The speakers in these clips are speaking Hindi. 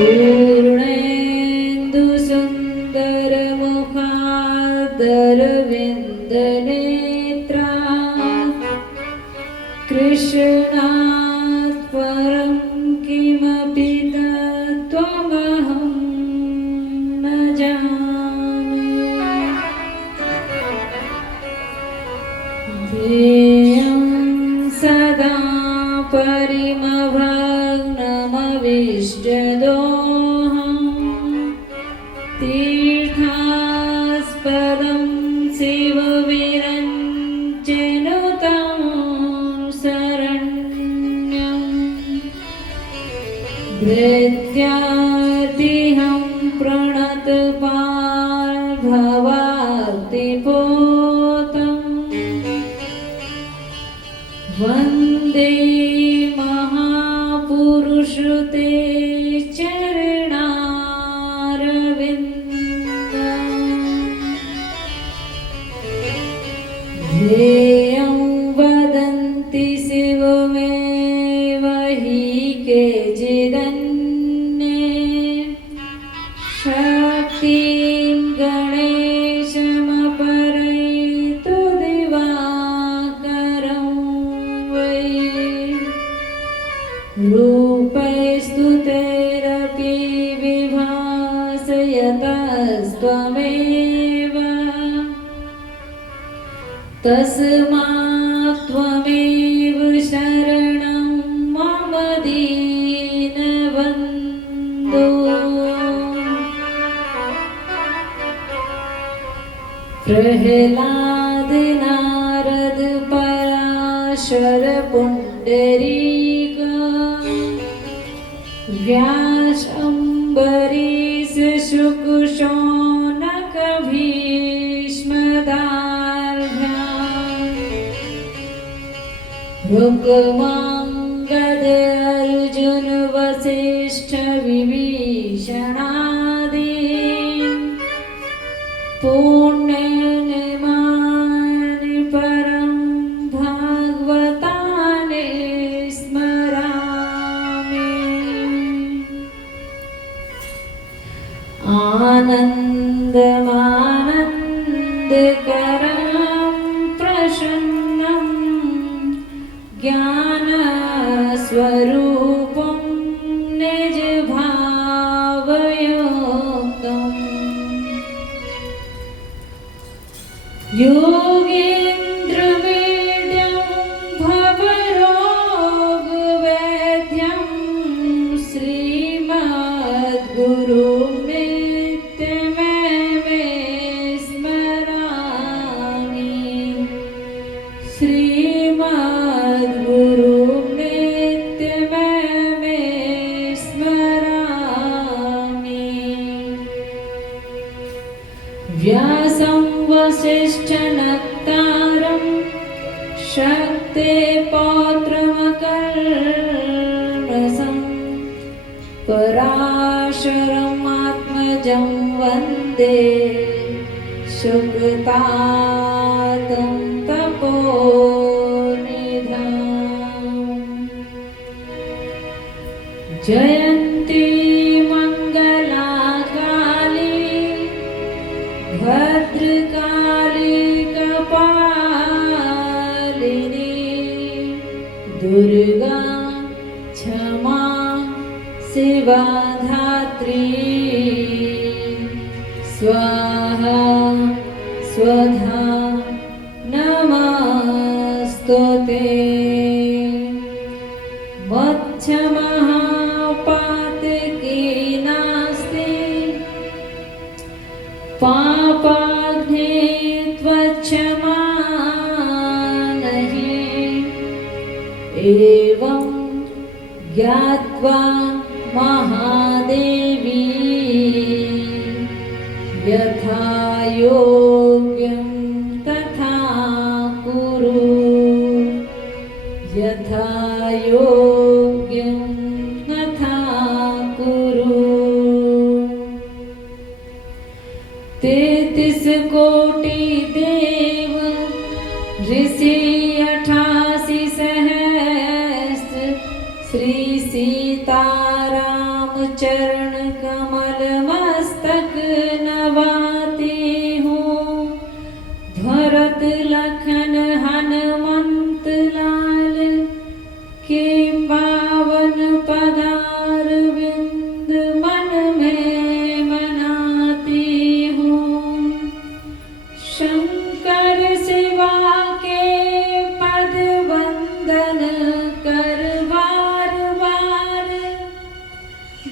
पूर्णेन्दुसुन्दरमुखादरविन्दनेत्रा कृष्णात् परं किमपि तत्त्वमहं न जाने। ध्येयं सदा परिमभग्नमविष्टदोहं तीर्थास्पदं शिवविरञ्जनुतं शरण्यं धृत्यार्तिहं प्रणतपाल्भवार्तिपोतं वन्दे महापुरुषते ध्येयं वदन्ति शिवमेव हि केचिदन्ये शक्तिं गणेशमपरैतु दिवाकरं वै रूपैस्तु तैरपि विभासयतस्त्वमेव तस्मात् त्वमेव शरणं मम दीनबन्धो। प्रह्लाद नारद पराशर पुण्डरीक व्यास अम्बरीश शुक शौनक भीष्म रुक्मांगद अर्जुन वसिष्ठ विभीषणादि पुण्यनमानि परं भागवतानि स्मरामि। आनन्दमानन्दकरं प्रसन्नं ज्ञानस्वरूपं निजभावयोक्तं योगीन्द्रमीड्यं भवरोगवैद्यं श्रीमद्गुरुं नित्यमेव स्मरामि। श्रीमद्गुरुं नित्यमेव स्मरामि। व्यासं वसिष्ठनक्तारं शक्तिपौत्रमकल्मषं पराशरमात्मजं वन्दे सुखतातं तपोनिधिम्। जयन्ती मङ्गलाकाली भद्रकाली कपालिनी दुर्गा क्षमा शिवा धात्री स्वाहा स्वधा नमस्तुते। मत्क्षमः नास्ति पापाग्ने त्वक्षमा नहीं एवं ज्ञात्वा महादेवी यथा योग्यं तथा कुरु यथा योग्यं तथा कुरु। 33 कोटि देव ऋषि 88 सहस्त्र श्री सीताराम चरण कमल मस्तक नवाती हूँ। भरत लखन हनुमंत लाल के पावन पदार विंद मन में मनाती हूँ। शंकर शिवा के पद वंदन कर बार बार।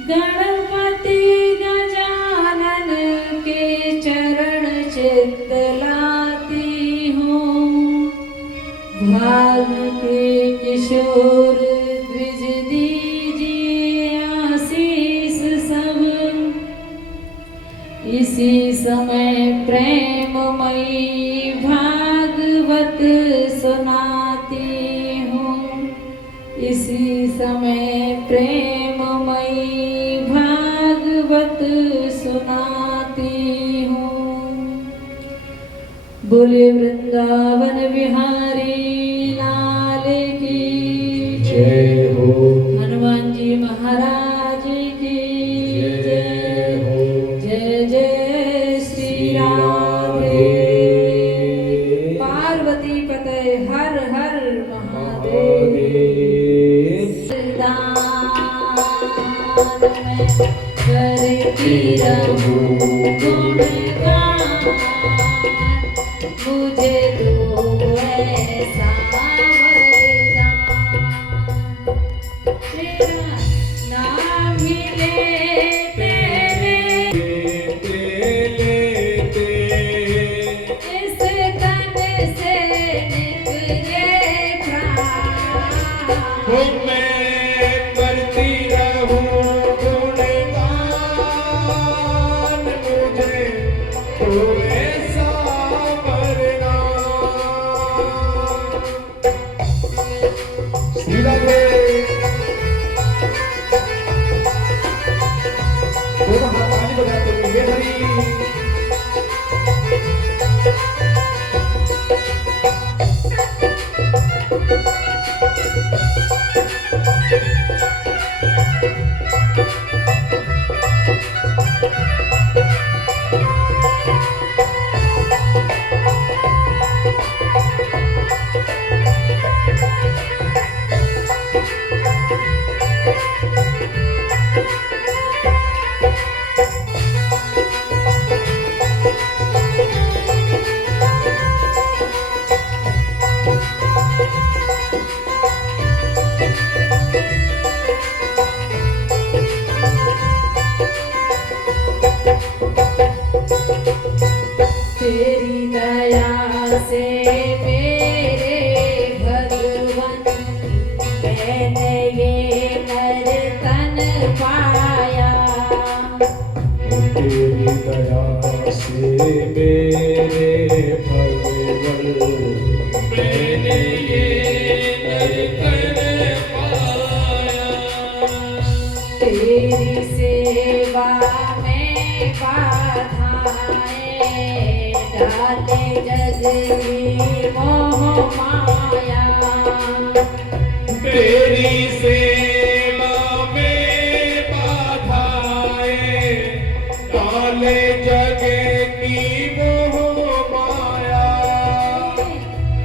गणपति गजानन के चरण चितलाती हूँ। भाग के किशोर द्विज दीजिए आशीष सब। इसी समय प्रेममयी भागवत सुनाती हूँ। इसी समय प्रेममयी भागवत सुनाती हूँ। बोले वृंदावन बिहारी लाल की जय हो। हनुमान जी महाराज की जय हो। जय जय श्री राधे। पार्वती पते हर हर महादेव। करती रहूं गुणगान। मुझे दो ऐसा वरदान। तेरा नाम ही लेते लेते इस तन से निकले प्राण। मैं करती रहूं गुणगान। मुझे तो ऐसा वरदान। श्री राधे। दोनों हाथ ताली बजाते हुए हे हरि। तेरी दया से मेरे भगवन मैंने ये नर तन पाया। तेरी दया से मेरे भगवन मैंने ये नर पाया। तेरी सेवा में बाधाएं डाले जग की मोह माया। तेरी सेवा में बाधाएं डाले जग की मोह माया।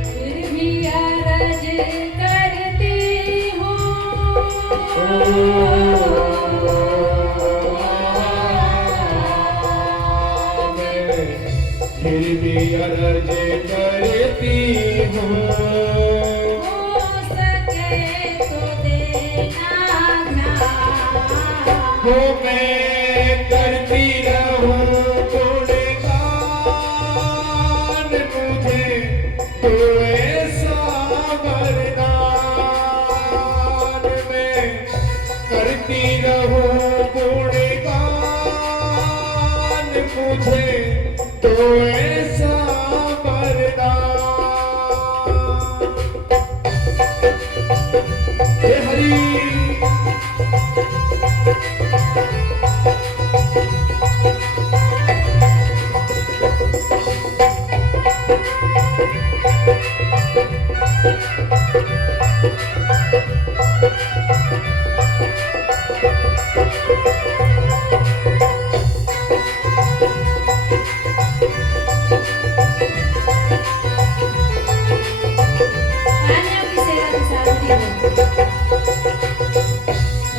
फिर भी अरज करती हूँ। फिर भी अर्ज करती हूँ। हो सके तो देना ध्यान। हो मैं करती रहूं गुणगान। मुझे तो ऐसा वरदान। मैं करती रहूं गुणगान। मुझे तो ऐसा वरदान। हे हरि।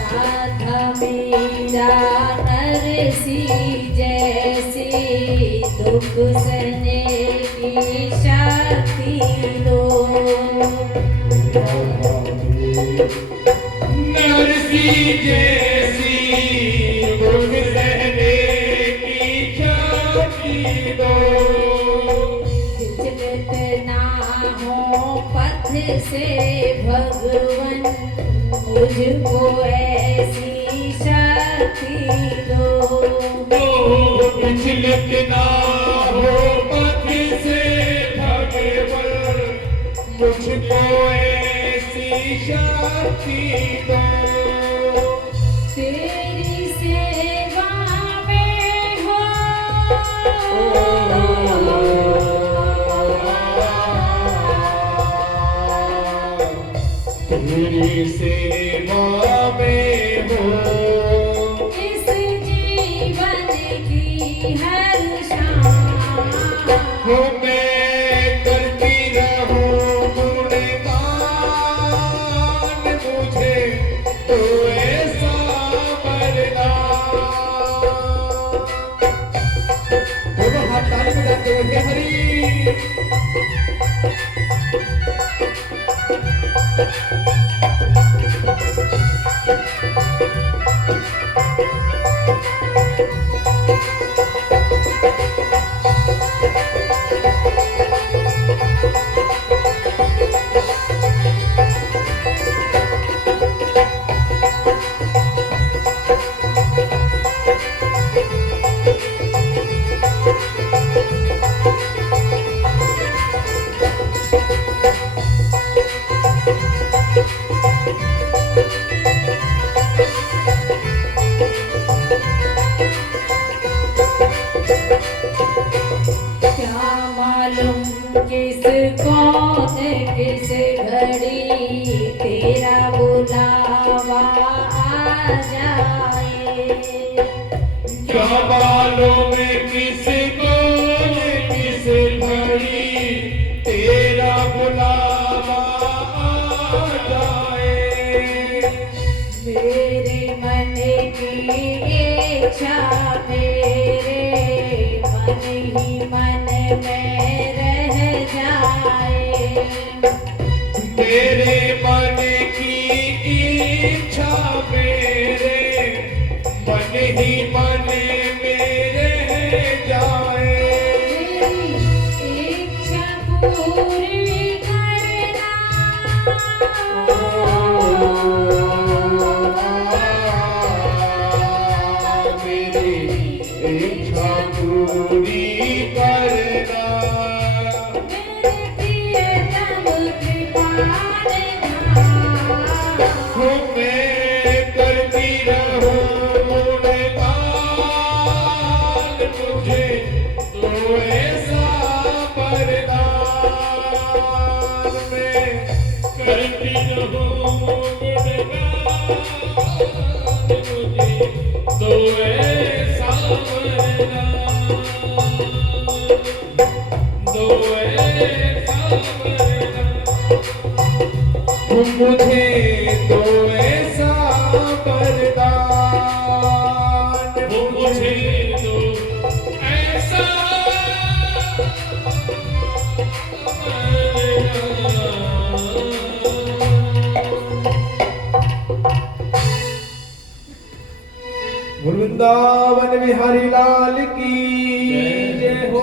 राधा मेरा नरसी जैसी दुख सहने की शक्ति दो। नरसी जैसी दुख सहने की शक्ति दो। विचलित ना हो पथ से भगवन मुझको ऐसी शक्ति दो। विचलित ना हो पथ से भगवन मुझको ऐसी शक्ति दो। तेरी सेवा में हो तेरी सेवा में हो इस जीवन की हर शाम। हो मैं करती रहूं गुणगान, मुझे तो ऐसा वरदान। दोनों हाथ ताली बजाते हुए हे हरि। क्या मालूम किस कौन किस घड़ी तेरा बुलावा आ जाए। क्या मालूम किसको किस घड़ी तेरा बुलावा आ जाए। मेरे मन की इच्छा मेरे मन ही मन में रह जाए। मेरे मन की इच्छा मेरे मन ही मन में रह जाए। मेरी इच्छा पूरी करना। मेरी इच्छा पूरी करना। मेरे प्रियतम कृपालना। हो मैं करती रहूं गुणगान, मुझे तो ऐसा वरदान। मैं करती रहूं गुणगान, मुझे तो ऐसा वरदान। तो ऐसा वरदान। मुझे तो ऐसा वरदान। मुझे तो ऐसा वरदान। वृंदावन बिहारी लाल की जय हो।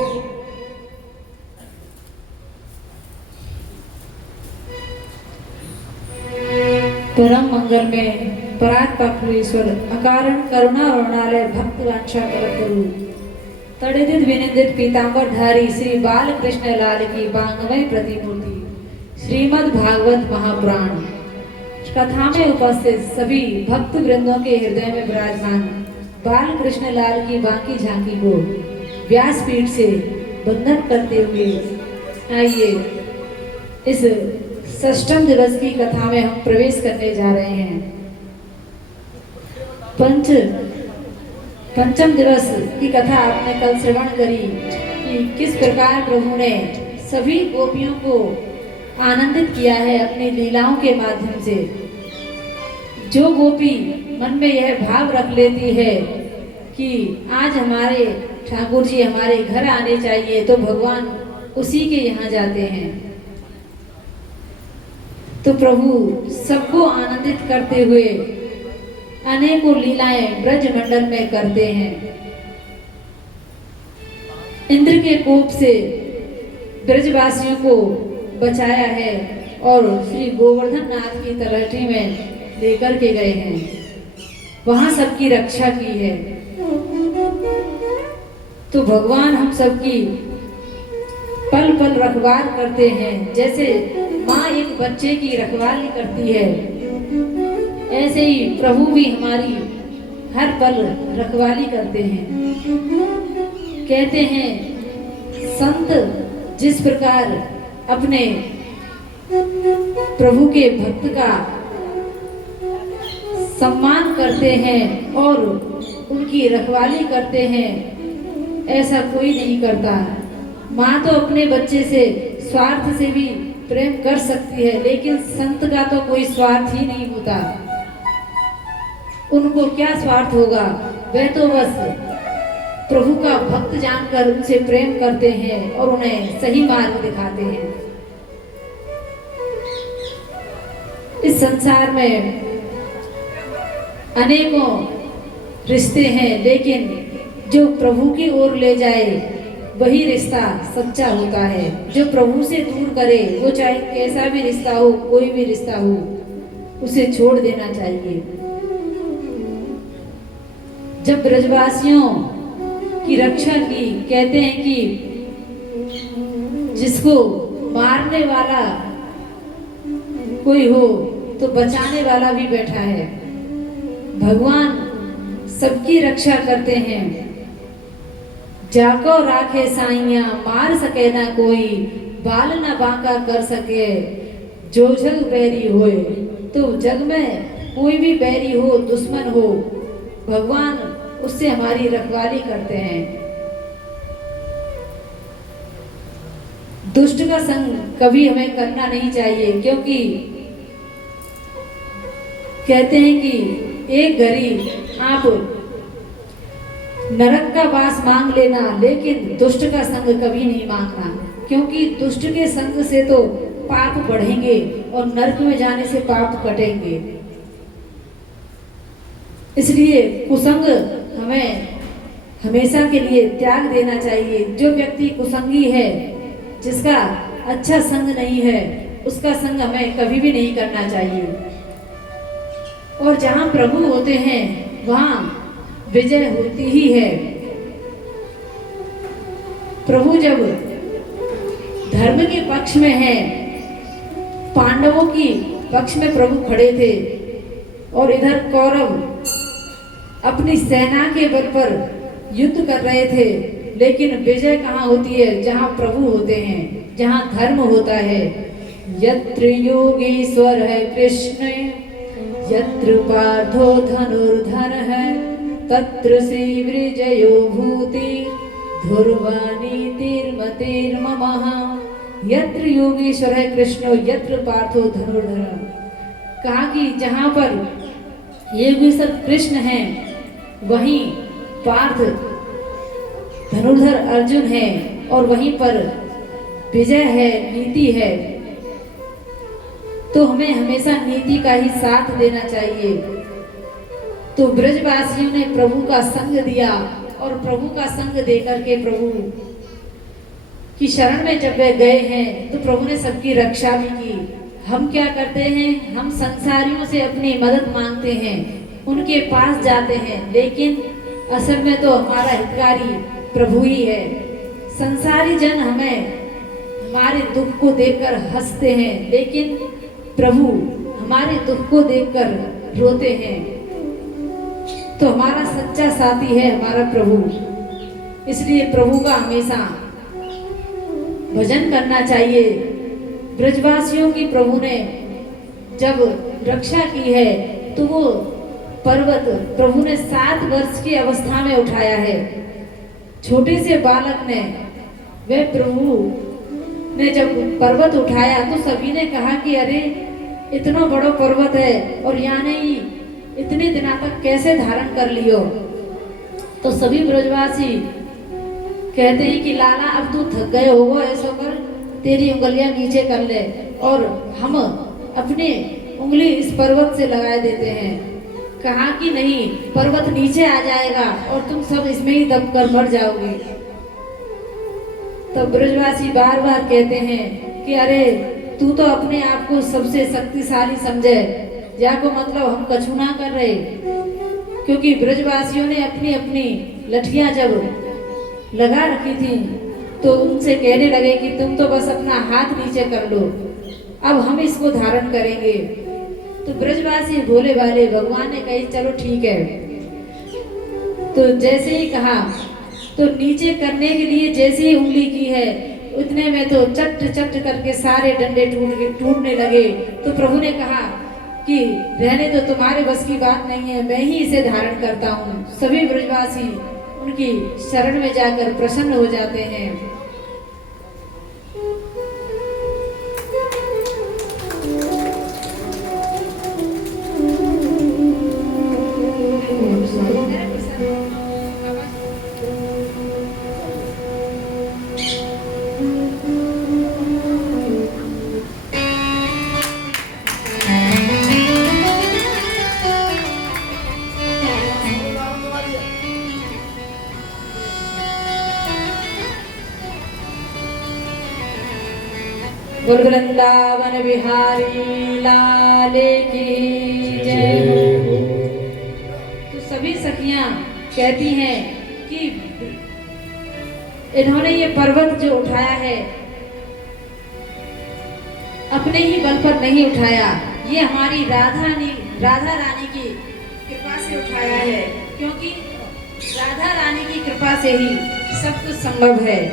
परम मंगल में परात्परमेश्वर अकारण करुणा वर्णालय भक्त वांछा कर गुरु तड़िदित विनिंदित पीतांबर धारी श्री बालकृष्ण लाल की बांगमय प्रतिमूर्ति श्रीमद् भागवत महापुराण कथा में उपस्थित सभी भक्त वृंदों के हृदय में विराजमान बालकृष्ण लाल की बांकी झांकी को व्यासपीठ से वंदन करते हुए आइए इस षष्ठम दिवस की कथा में हम प्रवेश करने जा रहे हैं। पंचम दिवस की कथा आपने कल श्रवण करी कि किस प्रकार प्रभु ने सभी गोपियों को आनंदित किया है अपनी लीलाओं के माध्यम से। जो गोपी मन में यह भाव रख लेती है कि आज हमारे ठाकुर जी हमारे घर आने चाहिए, तो भगवान उसी के यहाँ जाते हैं। तो प्रभु सबको आनंदित करते हुए अनेकों लीलाएं ब्रज मंडल में करते हैं। इंद्र के कोप से ब्रजवासियों को बचाया है और श्री गोवर्धन नाथ की तलहटी में लेकर के गए हैं, वहां सबकी रक्षा की है। तो भगवान हम सबकी पल पल रखवार करते हैं। जैसे माँ एक बच्चे की रखवाली करती है, ऐसे ही प्रभु भी हमारी हर पल रखवाली करते हैं। कहते हैं संत जिस प्रकार अपने प्रभु के भक्त का सम्मान करते हैं और उनकी रखवाली करते हैं, ऐसा कोई नहीं करता। माँ तो अपने बच्चे से स्वार्थ से भी प्रेम कर सकती है, लेकिन संत का तो कोई स्वार्थ ही नहीं होता। उनको क्या स्वार्थ होगा, वे तो बस प्रभु का भक्त जानकर उनसे प्रेम करते हैं और उन्हें सही मार्ग दिखाते हैं। इस संसार में अनेकों रिश्ते हैं, लेकिन जो प्रभु की ओर ले जाए वही रिश्ता सच्चा होता है। जो प्रभु से दूर करे, वो चाहे कैसा भी रिश्ता हो, कोई भी रिश्ता हो, उसे छोड़ देना चाहिए। जब ब्रजवासियों की रक्षा की, कहते हैं कि जिसको मारने वाला कोई हो तो बचाने वाला भी बैठा है। भगवान सबकी रक्षा करते हैं। जाको राखे साइया मार सके ना कोई, बाल न बांका कर सके जो जग बैरी होए। तो जग में कोई भी बैरी हो, दुश्मन हो, भगवान उससे हमारी रखवाली करते हैं। दुष्ट का संग कभी हमें करना नहीं चाहिए, क्योंकि कहते हैं कि एक घड़ी आप नरक का वास मांग लेना, लेकिन दुष्ट का संग कभी नहीं मांगना, क्योंकि दुष्ट के संग से तो पाप बढ़ेंगे और नरक में जाने से पाप कटेंगे। इसलिए कुसंग हमें हमेशा के लिए त्याग देना चाहिए। जो व्यक्ति कुसंगी है, जिसका अच्छा संग नहीं है, उसका संग हमें कभी भी नहीं करना चाहिए। और जहाँ प्रभु होते हैं वहाँ विजय होती ही है। प्रभु जब धर्म के पक्ष में है, पांडवों की पक्ष में प्रभु खड़े थे, और इधर कौरव अपनी सेना के बल पर युद्ध कर रहे थे। लेकिन विजय कहाँ होती है? जहाँ प्रभु होते हैं, जहाँ धर्म होता है। यत्र योगेश्वर है कृष्ण, यत्र पार्थो धनुर्धर है, तत्र श्री विजयो भूति ध्रुवानी तिर्मतिर्ममः। यत्र योगेश्वर है कृष्ण, यत्र पार्थो धनुर्धर। कहा कि जहाँ पर योगेश्वर कृष्ण है, वहीं पार्थ धनुर्धर अर्जुन है, और वहीं पर विजय है, नीति है। तो हमें हमेशा नीति का ही साथ देना चाहिए। तो ब्रजवासियों ने प्रभु का संग दिया, और प्रभु का संग देकर के प्रभु की शरण में जब वे गए हैं, तो प्रभु ने सबकी रक्षा भी की। हम क्या करते हैं? हम संसारियों से अपनी मदद मांगते हैं, उनके पास जाते हैं, लेकिन असल में तो हमारा हितकारी प्रभु ही है। संसारी जन हमारे दुख को देखकर हंसते हैं, लेकिन प्रभु हमारे दुख को देखकर रोते हैं। तो हमारा सच्चा साथी है हमारा प्रभु। इसलिए प्रभु का हमेशा भजन करना चाहिए। ब्रजवासियों की प्रभु ने जब रक्षा की है, तो वो पर्वत प्रभु ने 7 वर्ष की अवस्था में उठाया है। छोटे से बालक ने वह प्रभु ने जब पर्वत उठाया तो सभी ने कहा कि अरे इतना बड़ा पर्वत है और यहाँ नहीं इतने दिनों तक कैसे धारण कर लियो। तो सभी ब्रजवासी कहते हैं कि लाला अब तू थक गए हो, ऐसा कर तेरी उंगलियां नीचे कर ले और हम अपनी उंगली इस पर्वत से लगा देते हैं। कहा कि नहीं, पर्वत नीचे आ जाएगा और तुम सब इसमें ही दब कर मर जाओगे। तो ब्रजवासी बार बार कहते हैं कि अरे तू तो अपने आप को सबसे शक्तिशाली समझे, जाको मतलब हम कछु ना कर रहे। क्योंकि ब्रजवासियों ने अपनी अपनी लठियां जब लगा रखी थी तो उनसे कहने लगे कि तुम तो बस अपना हाथ नीचे कर लो, अब हम इसको धारण करेंगे। तो ब्रजवासी भोले भाले भगवान ने कही चलो ठीक है। तो जैसे ही कहा तो नीचे करने के लिए जैसे ही उंगली की है उतने में तो चट चट करके सारे डंडे टूटने लगे। तो प्रभु ने कहा कि रहने तो तुम्हारे बस की बात नहीं है, मैं ही इसे धारण करता हूँ। सभी ब्रजवासी उनकी शरण में जाकर प्रसन्न हो जाते हैं। बोल वृंदावन बिहारी लाल की जय हो। तो सभी सखियां कहती हैं कि इन्होंने ये पर्वत जो उठाया है अपने ही बल पर नहीं उठाया, ये हमारी राधा रानी की कृपा से उठाया है। क्योंकि राधा रानी की कृपा से ही सब कुछ संभव है।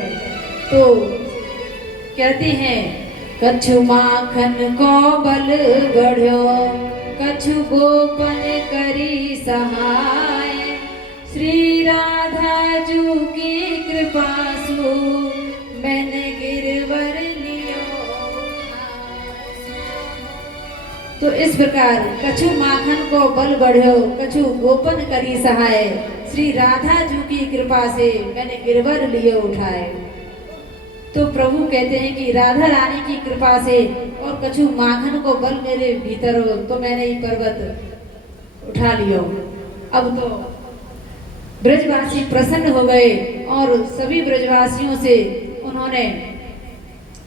तो कहते हैं कछु माखन को बल बढ़ो, कछु गोपन करी सहाय, श्री राधा जू की कृपा सु मैंने गिरवर लियो। तो इस प्रकार कछु माखन को बल बढ़ो, कछु गोपन करी सहाय, श्री राधा जू की कृपा से मैंने गिरवर लियो उठाए। तो प्रभु कहते हैं कि राधा रानी की कृपा से और कछु माखन को बल मेरे भीतर हो तो मैंने ये पर्वत उठा लियो। अब तो ब्रजवासी प्रसन्न हो गए और सभी ब्रजवासियों से उन्होंने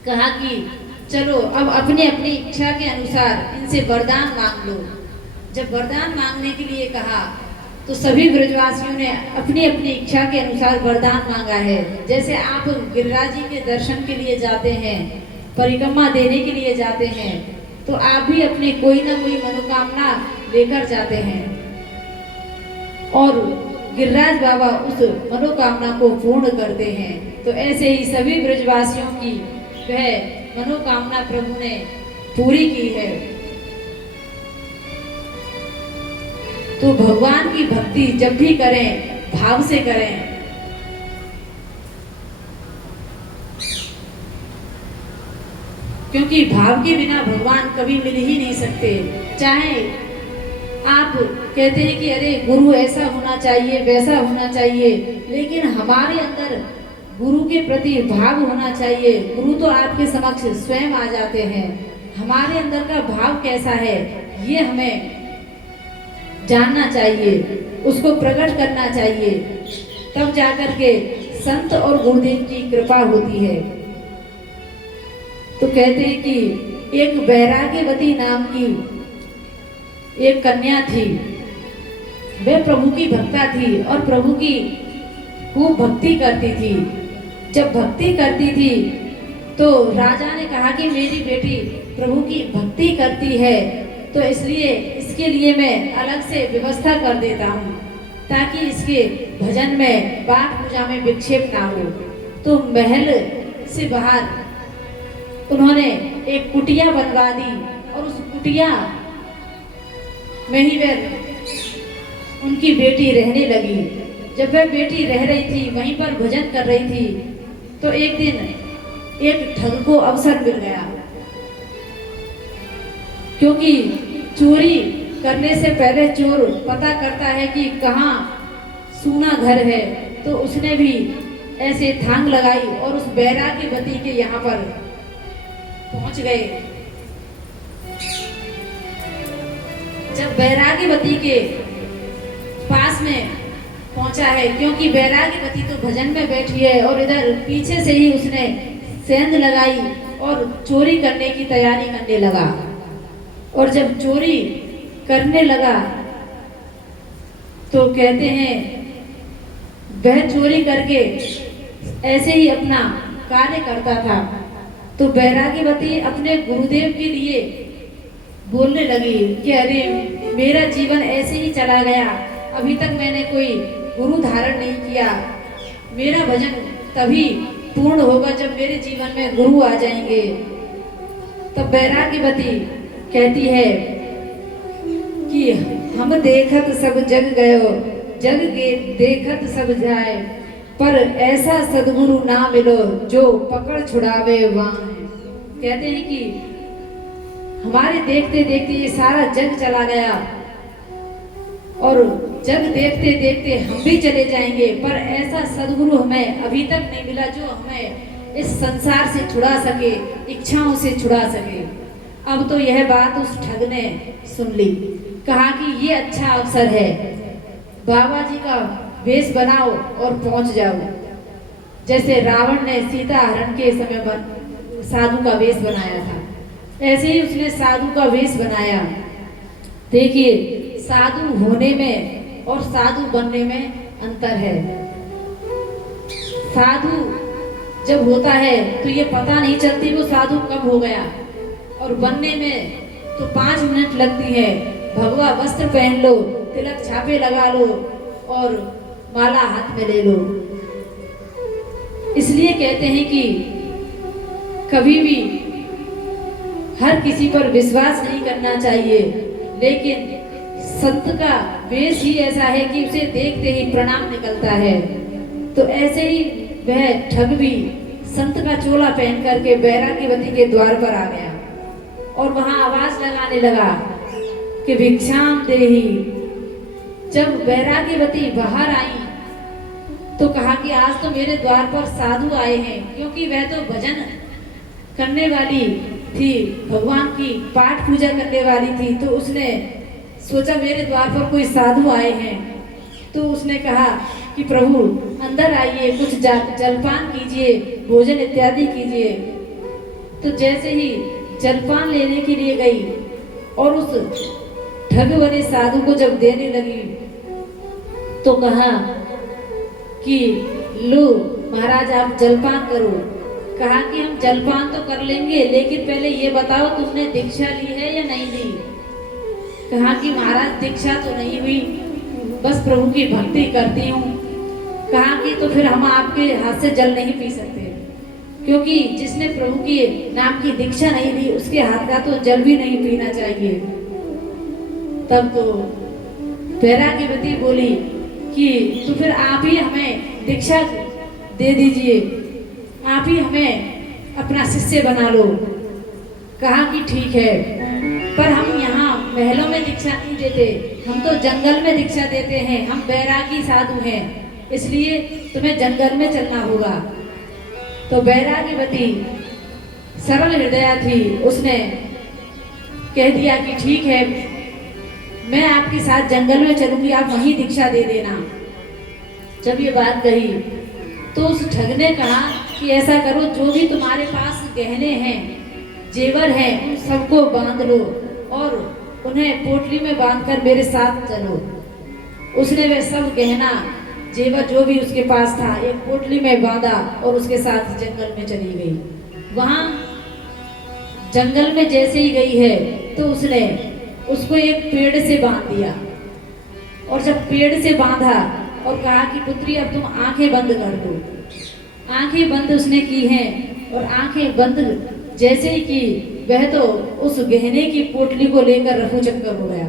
कहा कि चलो अब अपनी अपनी इच्छा के अनुसार इनसे वरदान मांग लो। जब वरदान मांगने के लिए कहा तो सभी ब्रजवासियों ने अपनी अपनी इच्छा के अनुसार वरदान मांगा है। जैसे आप गिरिराज जी के दर्शन के लिए जाते हैं, परिक्रमा देने के लिए जाते हैं, तो आप भी अपनी कोई ना कोई मनोकामना लेकर जाते हैं और गिरिराज बाबा उस मनोकामना को पूर्ण करते हैं। तो ऐसे ही सभी ब्रजवासियों की वह मनोकामना प्रभु ने पूरी की है। तो भगवान की भक्ति जब भी करें भाव से करें। क्योंकि भाव के बिना भगवान कभी मिल ही नहीं सकते। चाहे आप कहते हैं कि अरे गुरु ऐसा होना चाहिए वैसा होना चाहिए, लेकिन हमारे अंदर गुरु के प्रति भाव होना चाहिए। गुरु तो आपके समक्ष स्वयं आ जाते हैं। हमारे अंदर का भाव कैसा है ये हमें जानना चाहिए, उसको प्रकट करना चाहिए, तब जाकर के संत और गुरुदेव की कृपा होती है। तो कहते हैं कि एक वैराग्यवती नाम की एक कन्या थी, वह प्रभु की भक्ता थी और प्रभु की खूब भक्ति करती थी। जब भक्ति करती थी तो राजा ने कहा कि मेरी बेटी प्रभु की भक्ति करती है तो इसलिए इसके लिए मैं अलग से व्यवस्था कर देता हूँ ताकि इसके भजन में पाठ पूजा में विक्षेप ना हो। तो महल से बाहर उन्होंने एक कुटिया बनवा दी और उस कुटिया में ही वह उनकी बेटी रहने लगी। जब वह बेटी रह रही थी वहीं पर भजन कर रही थी तो एक दिन एक ठग को अवसर मिल गया, क्योंकि चोरी करने से पहले चोर पता करता है कि कहाँ सूना घर है। तो उसने भी ऐसे थांग लगाई और उस बैरागीवती के यहाँ पर पहुंच गए। जब बैरागीवती के पास में पहुंचा है, क्योंकि बैरागीवती तो भजन में बैठी है और इधर पीछे से ही उसने सेंध लगाई और चोरी करने की तैयारी करने लगा। और जब चोरी करने लगा तो कहते हैं वह चोरी करके ऐसे ही अपना कार्य करता था। तो बैरागीवती अपने गुरुदेव के लिए बोलने लगी कि अरे मेरा जीवन ऐसे ही चला गया, अभी तक मैंने कोई गुरु धारण नहीं किया, मेरा भजन तभी पूर्ण होगा जब मेरे जीवन में गुरु आ जाएंगे। तब बैरागीवती कहती है कि हम देखत सब जग गयो, जग के देखत सब जाए, पर ऐसा सदगुरु ना मिलो जो पकड़ छुड़ावे वहाँ। कहते हैं कि हमारे देखते देखते ये सारा जग चला गया और जग देखते देखते हम भी चले जाएंगे, पर ऐसा सदगुरु हमें अभी तक नहीं मिला जो हमें इस संसार से छुड़ा सके, इच्छाओं से छुड़ा सके। अब तो यह बात उस ठग ने सुन ली, कहा कि ये अच्छा अवसर है, बाबा जी का वेश बनाओ और पहुंच जाओ। जैसे रावण ने सीता हरण के समय पर साधु का वेश बनाया था, ऐसे ही उसने साधु का वेश बनाया। देखिए साधु होने में और साधु बनने में अंतर है। साधु जब होता है तो ये पता नहीं चलती वो साधु कब हो गया, और बनने में तो 5 मिनट लगती है। भगवा वस्त्र पहन लो, तिलक छापे लगा लो और माला हाथ में ले लो। इसलिए कहते हैं कि कभी भी हर किसी पर विश्वास नहीं करना चाहिए, लेकिन संत का वेश ही ऐसा है कि उसे देखते ही प्रणाम निकलता है। तो ऐसे ही वह ठग भी संत का चोला पहन करके बैरागीवती के द्वार पर आ गया और वहां आवाज लगाने लगा कि भिक्षाम देहि। जब बैरागीवती बाहर आई तो कहा कि आज तो मेरे द्वार पर साधु आए हैं, क्योंकि वह तो भजन करने वाली थी, भगवान की पाठ पूजा करने वाली थी। तो उसने सोचा मेरे द्वार पर कोई साधु आए हैं, तो उसने कहा कि प्रभु अंदर आइए, कुछ जलपान कीजिए, भोजन इत्यादि कीजिए। तो जैसे ही जलपान लेने के लिए गई और उस ठग वाले साधु को जब देने लगी तो कहा कि लो महाराज आप जलपान करो। कहा कि हम जलपान तो कर लेंगे, लेकिन पहले ये बताओ तुमने दीक्षा ली है या नहीं ली। कहा कि महाराज दीक्षा तो नहीं हुई, बस प्रभु की भक्ति करती हूँ। कहा कि तो फिर हम आपके हाथ से जल नहीं पी सकते, क्योंकि जिसने प्रभु की नाम की दीक्षा नहीं ली उसके हाथ का तो जल भी नहीं पीना चाहिए। तब तो बैरागीवती बोली कि तो फिर आप ही हमें दीक्षा दे दीजिए, आप ही हमें अपना शिष्य बना लो। कहा कि ठीक है, पर हम यहाँ महलों में दीक्षा नहीं देते, हम तो जंगल में दीक्षा देते हैं, हम बैरागी साधु हैं, इसलिए तुम्हें जंगल में चलना होगा। तो बैरागीवती सरल हृदया थी, उसने कह दिया कि ठीक है मैं आपके साथ जंगल में चलूंगी, आप वहीं दीक्षा दे देना। जब ये बात कही तो उस ठग ने कहा कि ऐसा करो, जो भी तुम्हारे पास गहने हैं, जेवर हैं, उन सबको बांध लो और उन्हें पोटली में बांधकर मेरे साथ चलो। उसने वे सब गहना जेवर जो भी उसके पास था एक पोटली में बांधा और उसके साथ जंगल में चली गई। वहां जंगल में जैसे ही गई है तो उसने उसको एक पेड़ से बांध दिया, और जब पेड़ से बांधा और कहा कि पुत्री अब तुम आंखें बंद कर दो। आंखें बंद उसने की हैं, और आंखें बंद जैसे ही की वह तो उस गहने की पोटली को लेकर रफू चक्कर हो गया,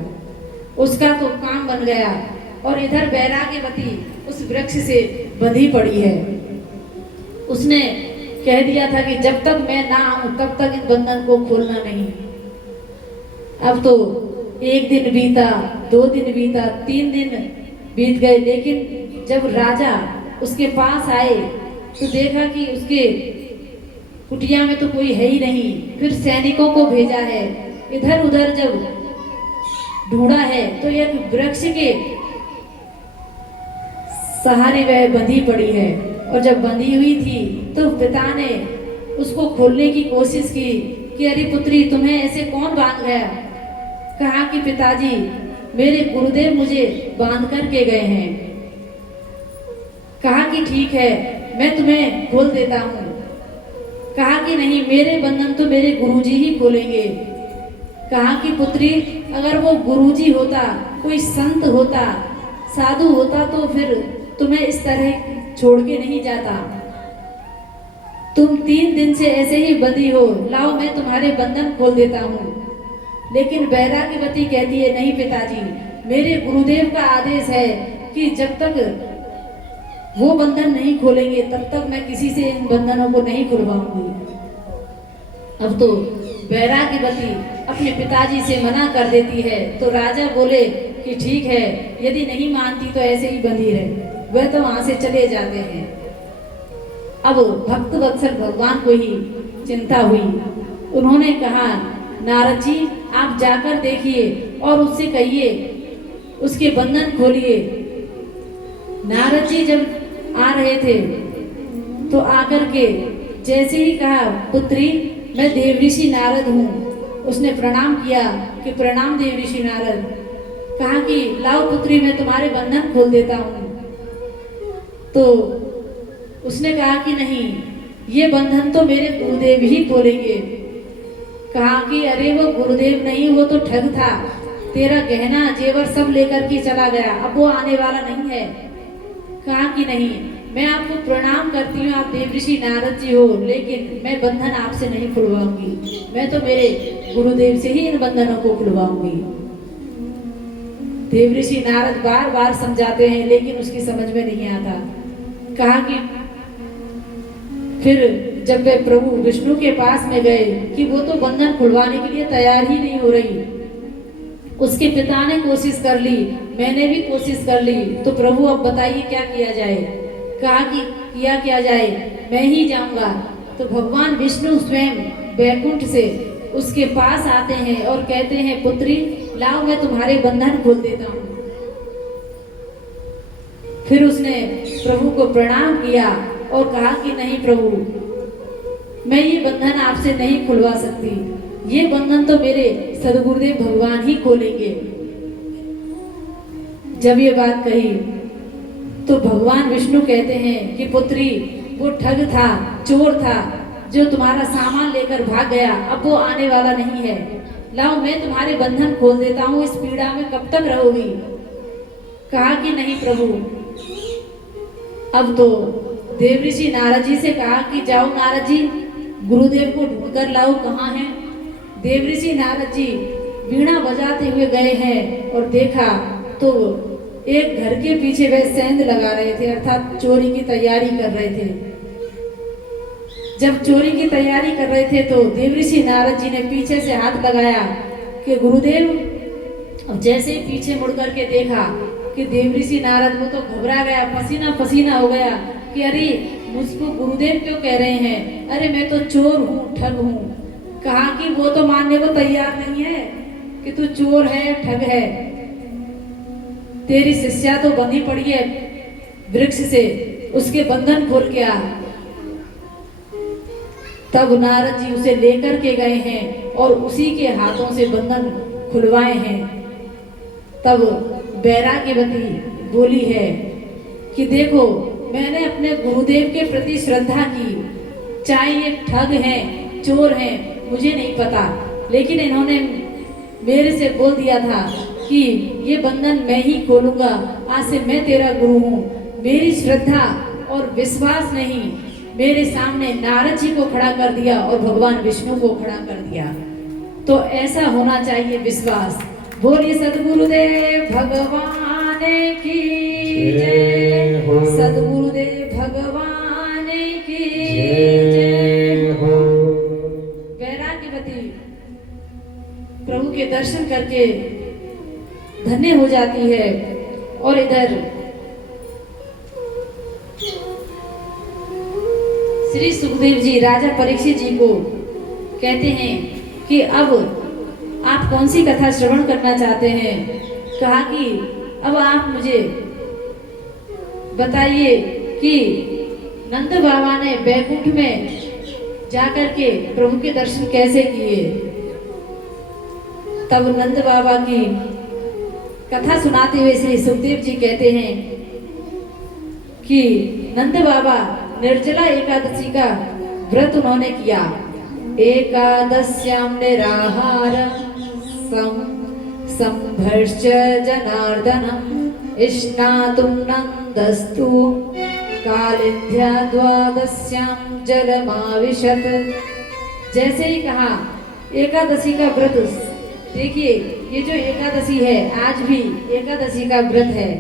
उसका तो काम बन गया। और इधर बैरागीवती उस वृक्ष से बंधी पड़ी है। उसने कह दिया था कि जब तक मैं ना आऊं तब तक इस बंधन को खोलना नहीं। अब तो 1 दिन बीता, 2 दिन बीता, 3 दिन बीत गए, लेकिन जब राजा उसके पास आए तो देखा कि उसके कुटिया में तो कोई है ही नहीं। फिर सैनिकों को भेजा है, इधर उधर जब ढूंढा है तो एक वृक्ष के सहारे वह बंधी पड़ी है। और जब बंधी हुई थी तो पिता ने उसको खोलने की कोशिश की कि अरे पुत्री, तुम्हें ऐसे कौन बांध गया? कहा कि पिताजी, मेरे गुरुदेव मुझे बांध करके गए हैं। कहा कि ठीक है, मैं तुम्हें खोल देता हूँ। कहा कि नहीं, मेरे बंधन तो मेरे गुरुजी ही खोलेंगे। कहा कि पुत्री, अगर वो गुरुजी होता, कोई संत होता, साधु होता तो फिर तुम्हें इस तरह छोड़ के नहीं जाता। तुम 3 दिन से ऐसे ही बंधी हो, लाओ मैं तुम्हारे बंधन खोल देता हूँ। लेकिन बैरागीवती कहती है, नहीं पिताजी, मेरे गुरुदेव का आदेश है कि जब तक वो बंधन नहीं खोलेंगे तब तक मैं किसी से इन बंधनों को नहीं खुलवाऊंगी। अब तो बैरागीवती अपने पिताजी से मना कर देती है। तो राजा बोले कि ठीक है, यदि नहीं मानती तो ऐसे ही बंधी रहे। वह तो वहां से चले जाते हैं। अब भक्त वत्सल भगवान को ही चिंता हुई। उन्होंने कहा, नारद जी आप जाकर देखिए और उससे कहिए उसके बंधन खोलिए। नारद जी जब आ रहे थे तो आकर के जैसे ही कहा, पुत्री मैं देवऋषि नारद हूँ। उसने प्रणाम किया कि प्रणाम देवऋषि नारद। कहा कि लाओ पुत्री, मैं तुम्हारे बंधन खोल देता हूँ। तो उसने कहा कि नहीं, ये बंधन तो मेरे गुरुदेव ही खोलेंगे। कहा कि अरे वो गुरुदेव नहीं, वो तो ठग था, तेरा गहना जेवर सब लेकर के चला गया, अब वो आने वाला नहीं है। कहा कि नहीं, मैं आपको प्रणाम करती हूँ, आप देवऋषि नारद जी हो, लेकिन मैं बंधन आपसे नहीं खुलवाऊंगी। मैं तो मेरे गुरुदेव से ही इन बंधनों को खुलवाऊंगी। देवऋषि नारद बार बार समझाते हैं लेकिन उसकी समझ में नहीं आता। कहा कि फिर जब वे प्रभु विष्णु के पास में गए कि वो तो बंधन खुलवाने के लिए तैयार ही नहीं हो रही। उसके पिता ने कोशिश कर ली, मैंने भी कोशिश कर ली, तो प्रभु अब बताइए क्या किया जाए। कहा कि किया क्या जाए, मैं ही जाऊंगा। तो भगवान विष्णु स्वयं बैकुंठ से उसके पास आते हैं और कहते हैं, पुत्री लाओ मैं तुम्हारे बंधन खोल देता हूँ। फिर उसने प्रभु को प्रणाम किया और कहा कि नहीं प्रभु, मैं ये बंधन आपसे नहीं खुलवा सकती, ये बंधन तो मेरे सदगुरुदेव भगवान ही खोलेंगे। जब ये बात कही तो भगवान विष्णु कहते हैं कि पुत्री, वो ठग था, चोर था, जो तुम्हारा सामान लेकर भाग गया, अब वो आने वाला नहीं है। लाओ मैं तुम्हारे बंधन खोल देता हूँ, इस पीड़ा में कब तक रहोगी। कहा कि नहीं प्रभु। अब तो देवऋषि नारद जी से कहा कि जाओ नारद जी, गुरुदेव को ढूंढ कर लाओ, कहाँ हैं। देवऋषि नारद जी वीणा बजाते हुए गए हैं और देखा तो एक घर के पीछे वह सेंध लगा रहे थे, अर्थात चोरी की तैयारी कर रहे थे। जब चोरी की तैयारी कर रहे थे तो देवऋषि नारद जी ने पीछे से हाथ लगाया कि गुरुदेव। अब जैसे ही पीछे मुड़ करके देखा कि देवऋषि नारद वो तो घबरा गया, पसीना पसीना हो गया कि अरे मुझको गुरुदेव क्यों कह रहे हैं, अरे मैं तो चोर हूँ, ठग हूँ। कहा कि वो तो मानने को तैयार नहीं है कि तू चोर है, ठग है। तेरी शिष्या तो बंधी पड़ी है वृक्ष से, उसके बंधन खोल के आ। तब नारद जी उसे लेकर के गए हैं और उसी के हाथों से बंधन खुलवाए हैं। तब बैरागीवती बोली है कि देखो, मैंने अपने गुरुदेव के प्रति श्रद्धा की, चाहे ये ठग हैं, चोर हैं, मुझे नहीं पता, लेकिन इन्होंने मेरे से बोल दिया था कि ये बंधन मैं ही खोलूंगा, आज से मैं तेरा गुरु हूँ। मेरी श्रद्धा और विश्वास नहीं, मेरे सामने नारद जी को खड़ा कर दिया और भगवान विष्णु को खड़ा कर दिया। तो ऐसा होना चाहिए विश्वास। बोलिए सदगुरुदेव भगवान की जय, सदगुरुदेव भगवान की जय। दर्शन करके धन्य हो जाती है। और इधर श्री सुखदेव जी राजा परीक्षित जी को कहते हैं कि अब आप कौन सी कथा श्रवण करना चाहते हैं। कहा कि अब आप मुझे बताइए कि नंद बाबा ने बैकुंठ में जाकर के प्रभु के दर्शन कैसे किए। तब नंद बाबा की कथा सुनाते हुए श्री सुखदेव जी कहते हैं कि नंद बाबा निर्जला एकादशी का व्रत उन्होंने किया। एकादश्याम निराहार संभर्ष जनार्दनम स्नातुं नंदस्तु कालिंध्या द्वादश्याम जलमाविशत। जैसे ही कहा एकादशी का व्रत, देखिए ये जो एकादशी है आज भी एकादशी का व्रत है,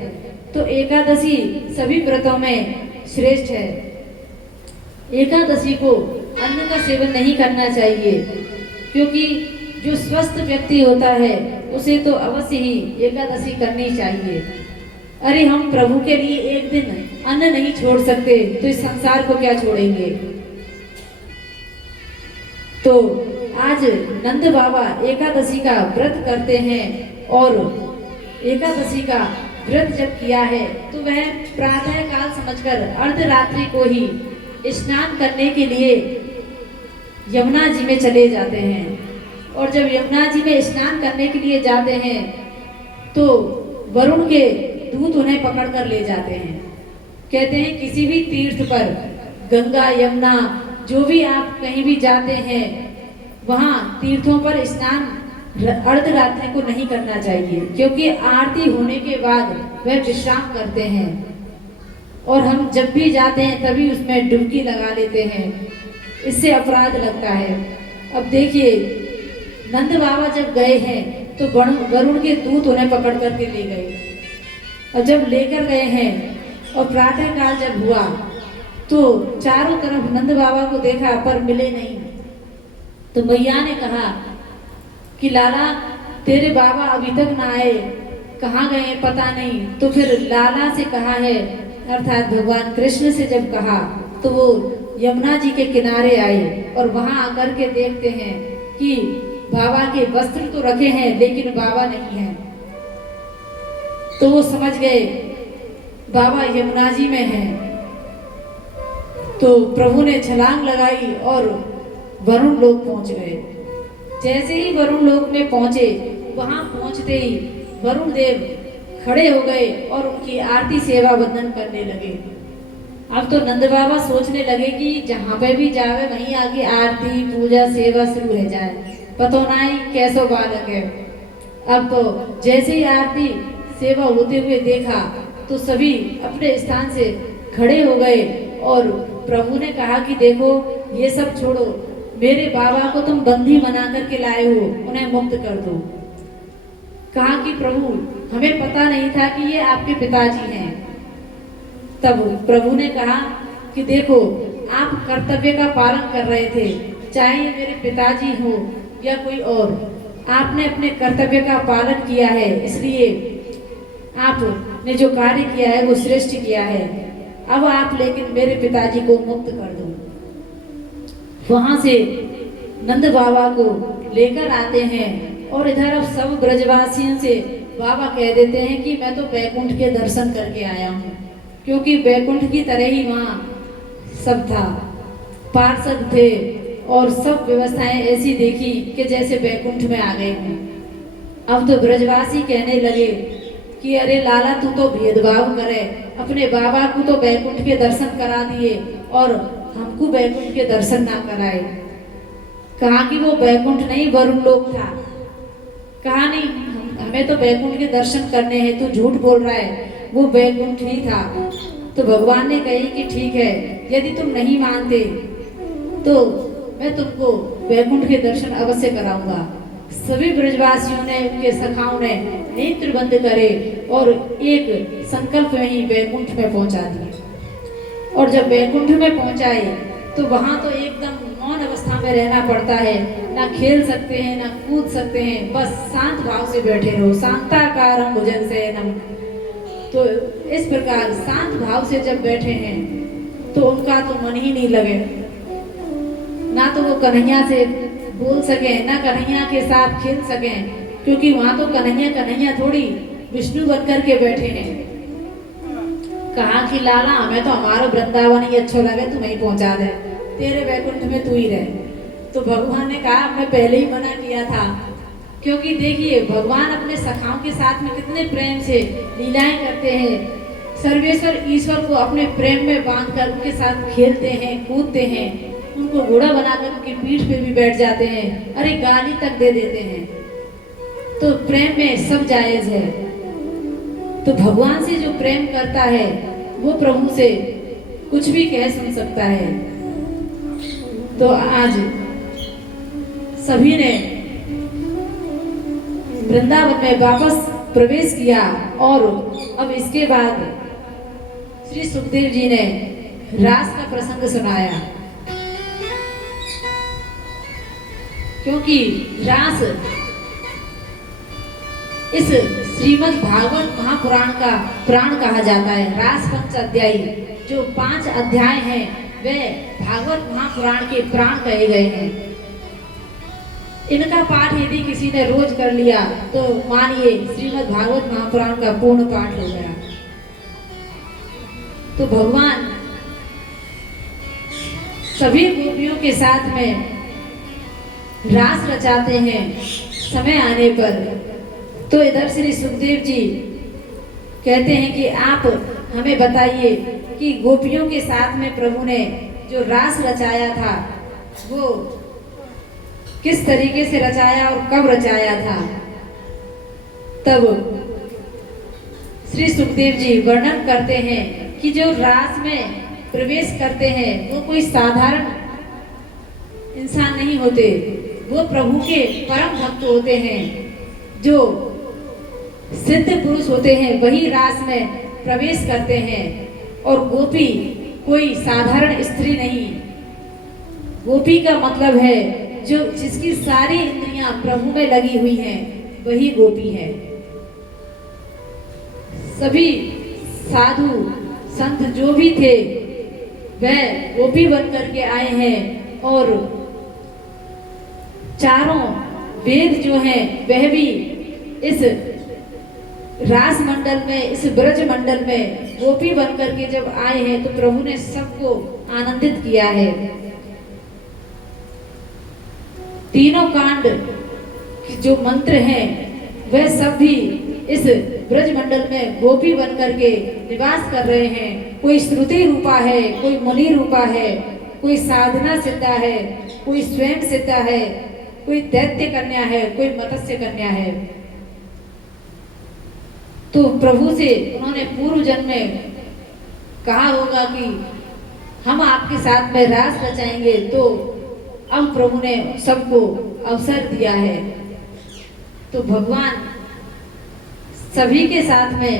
तो एकादशी सभी व्रतों में श्रेष्ठ है। एकादशी को अन्न का सेवन नहीं करना चाहिए, क्योंकि जो स्वस्थ व्यक्ति होता है उसे तो अवश्य ही एकादशी करनी चाहिए। अरे हम प्रभु के लिए एक दिन अन्न नहीं छोड़ सकते तो इस संसार को क्या छोड़ेंगे। तो आज नंद बाबा एकादशी का व्रत करते हैं, और एकादशी का व्रत जब किया है तो वह प्रातः काल समझकर अर्धरात्रि को ही स्नान करने के लिए यमुना जी में चले जाते हैं। और जब यमुना जी में स्नान करने के लिए जाते हैं तो वरुण के दूत उन्हें पकड़ कर ले जाते हैं। कहते हैं किसी भी तीर्थ पर, गंगा यमुना जो भी आप कहीं भी जाते हैं, वहाँ तीर्थों पर स्नान अर्धरात्रि को नहीं करना चाहिए, क्योंकि आरती होने के बाद वह विश्राम करते हैं। और हम जब भी जाते हैं तभी उसमें डुबकी लगा लेते हैं, इससे अपराध लगता है। अब देखिए नंद बाबा जब गए हैं तो वरुण के दूत उन्हें पकड़ करके ले गए, और जब लेकर गए हैं और प्रातः काल जब हुआ तो चारों तरफ नंद बाबा को देखा पर मिले नहीं। तो मैया ने कहा कि लाला तेरे बाबा अभी तक ना आए, कहाँ गए पता नहीं। तो फिर लाला से कहा है, अर्थात भगवान कृष्ण से जब कहा तो वो यमुना जी के किनारे आए और वहां आकर के देखते हैं कि बाबा के वस्त्र तो रखे हैं लेकिन बाबा नहीं है। तो वो समझ गए बाबा यमुना जी में हैं। तो प्रभु ने छलांग लगाई और वरुण लोक पहुंच गए। जैसे ही वरुण लोक में पहुंचे, वहां पहुंचते ही वरुण देव खड़े हो गए और उनकी आरती सेवा वंदन करने लगे। अब तो नंद बाबा सोचने लगे कि जहाँ पे भी जावे वहीं आगे आरती पूजा सेवा शुरू हो जाए, पतो नहीं कैसो बालक है। अब तो जैसे ही आरती सेवा होते हुए देखा तो सभी अपने स्थान से खड़े हो गए और प्रभु ने कहा कि देखो ये सब छोड़ो, मेरे बाबा को तुम बंदी बना करके लाए हो, उन्हें मुक्त कर दो। कहा कि प्रभु हमें पता नहीं था कि ये आपके पिताजी हैं। तब प्रभु ने कहा कि देखो आप कर्तव्य का पालन कर रहे थे, चाहे मेरे पिताजी हो या कोई और, आपने अपने कर्तव्य का पालन किया है, इसलिए आपने जो कार्य किया है वो श्रेष्ठ किया है। अब आप लेकिन मेरे पिताजी को मुक्त कर दो। वहां से नंद बाबा को लेकर आते हैं और इधर अब सब ब्रजवासियों से बाबा कह देते हैं कि मैं तो बैकुंठ के दर्शन करके आया हूँ, क्योंकि बैकुंठ की तरह ही वहाँ सब था, पार्षद थे और सब व्यवस्थाएं ऐसी देखी कि जैसे बैकुंठ में आ गए हूँ। अब तो ब्रजवासी कहने लगे कि अरे लाला तू तो भेदभाव करे, अपने बाबा को तो बैकुंठ के दर्शन करा दिए और हमको बैकुंठ के दर्शन ना कराए। कहा कि वो बैकुंठ नहीं वरुण लोक था। कहा नहीं हमें तो बैकुंठ के दर्शन करने हैं, तू झूठ बोल रहा है, वो बैकुंठ ही था। तो भगवान ने कही कि ठीक है, यदि तुम नहीं मानते तो मैं तुमको बैकुंठ के दर्शन अवश्य कराऊंगा। सभी ब्रजवासियों ने, उनके सखाओं ने नेत्र बंद करे और एक संकल्प में ही बैकुंठ में पहुंचा दिए। और जब बैकुंठ में पहुंचाए तो वहां तो एकदम मौन अवस्था में रहना पड़ता है, ना खेल सकते हैं ना कूद सकते हैं, बस शांत भाव से बैठे रहो। शांताकारं भुजग शयनम। तो इस प्रकार शांत भाव से जब बैठे हैं तो उनका तो मन ही नहीं लगे, ना तो वो कन्हैया से बोल सके ना कन्हैया के साथ खेल सकें, क्योंकि वहां तो कन्हैया कन्हैया थोड़ी विष्णु बनकर के बैठे हैं। कहा कि लाला हमें तो हमारा वृंदावन ही अच्छा लगे, तुम्हें ही पहुंचा दे, तेरे वैकुंठ में तू ही रहे। तो भगवान ने कहा मैं पहले ही मना किया था, क्योंकि देखिए भगवान अपने सखाओं के साथ में कितने प्रेम से लीलाएं करते हैं। सर्वेश्वर ईश्वर को अपने प्रेम में बांधकर उनके साथ खेलते हैं कूदते हैं, उनको घोड़ा बनाकर उनकी पीठ पे भी बैठ जाते हैं, अरे गाली तक दे देते हैं। तो प्रेम में सब जायज है। तो भगवान से जो प्रेम करता है वो प्रभु से कुछ भी कह सुन सकता है। तो आज सभी ने वृंदावन में वापस प्रवेश किया और अब इसके बाद श्री सुखदेव जी ने रास का प्रसंग सुनाया, क्योंकि रास इस श्रीमद् भागवत महापुराण का प्राण कहा जाता है। रास पंच अध्यायी जो 5 अध्याय हैं वे भागवत महापुराण के प्राण कहे गए हैं। इनका पाठ यदि किसी ने रोज कर लिया तो मानिए श्रीमद् भागवत महापुराण का पूर्ण पाठ हो गया। तो भगवान सभी गोपियों के साथ में रास रचाते हैं समय आने पर। तो इधर श्री सुखदेव जी कहते हैं कि आप हमें बताइए कि गोपियों के साथ में प्रभु ने जो रास रचाया था वो किस तरीके से रचाया और कब रचाया था। तब श्री सुखदेव जी वर्णन करते हैं कि जो रास में प्रवेश करते हैं वो कोई साधारण इंसान नहीं होते, वो प्रभु के परम भक्त होते हैं, जो सिद्ध पुरुष होते हैं वही रास में प्रवेश करते हैं। और गोपी कोई साधारण स्त्री नहीं, गोपी का मतलब है जो जिसकी सारी इंद्रियां प्रभु में लगी हुई हैं वही गोपी है। सभी साधु संत जो भी थे वह गोपी बनकर के आए हैं और चारों वेद जो हैं वह भी इस रास मंडल में इस ब्रज मंडल में गोपी बनकर के जब आए हैं तो प्रभु ने सबको आनंदित किया है। तीनों कांड की जो मंत्र हैं वह सब भी इस ब्रज मंडल में गोपी बनकर के निवास कर रहे हैं। कोई श्रुति रूपा है, कोई मुनि रूपा है, कोई साधना सिद्धा है, कोई स्वयं सिद्धा है, कोई दैत्य कन्या है, कोई मत्स्य कन्या है। तो प्रभु से उन्होंने पूर्व जन्म में कहा होगा कि हम आपके साथ में रास रचाएंगे, तो अब प्रभु ने सबको अवसर दिया है। तो भगवान सभी के साथ में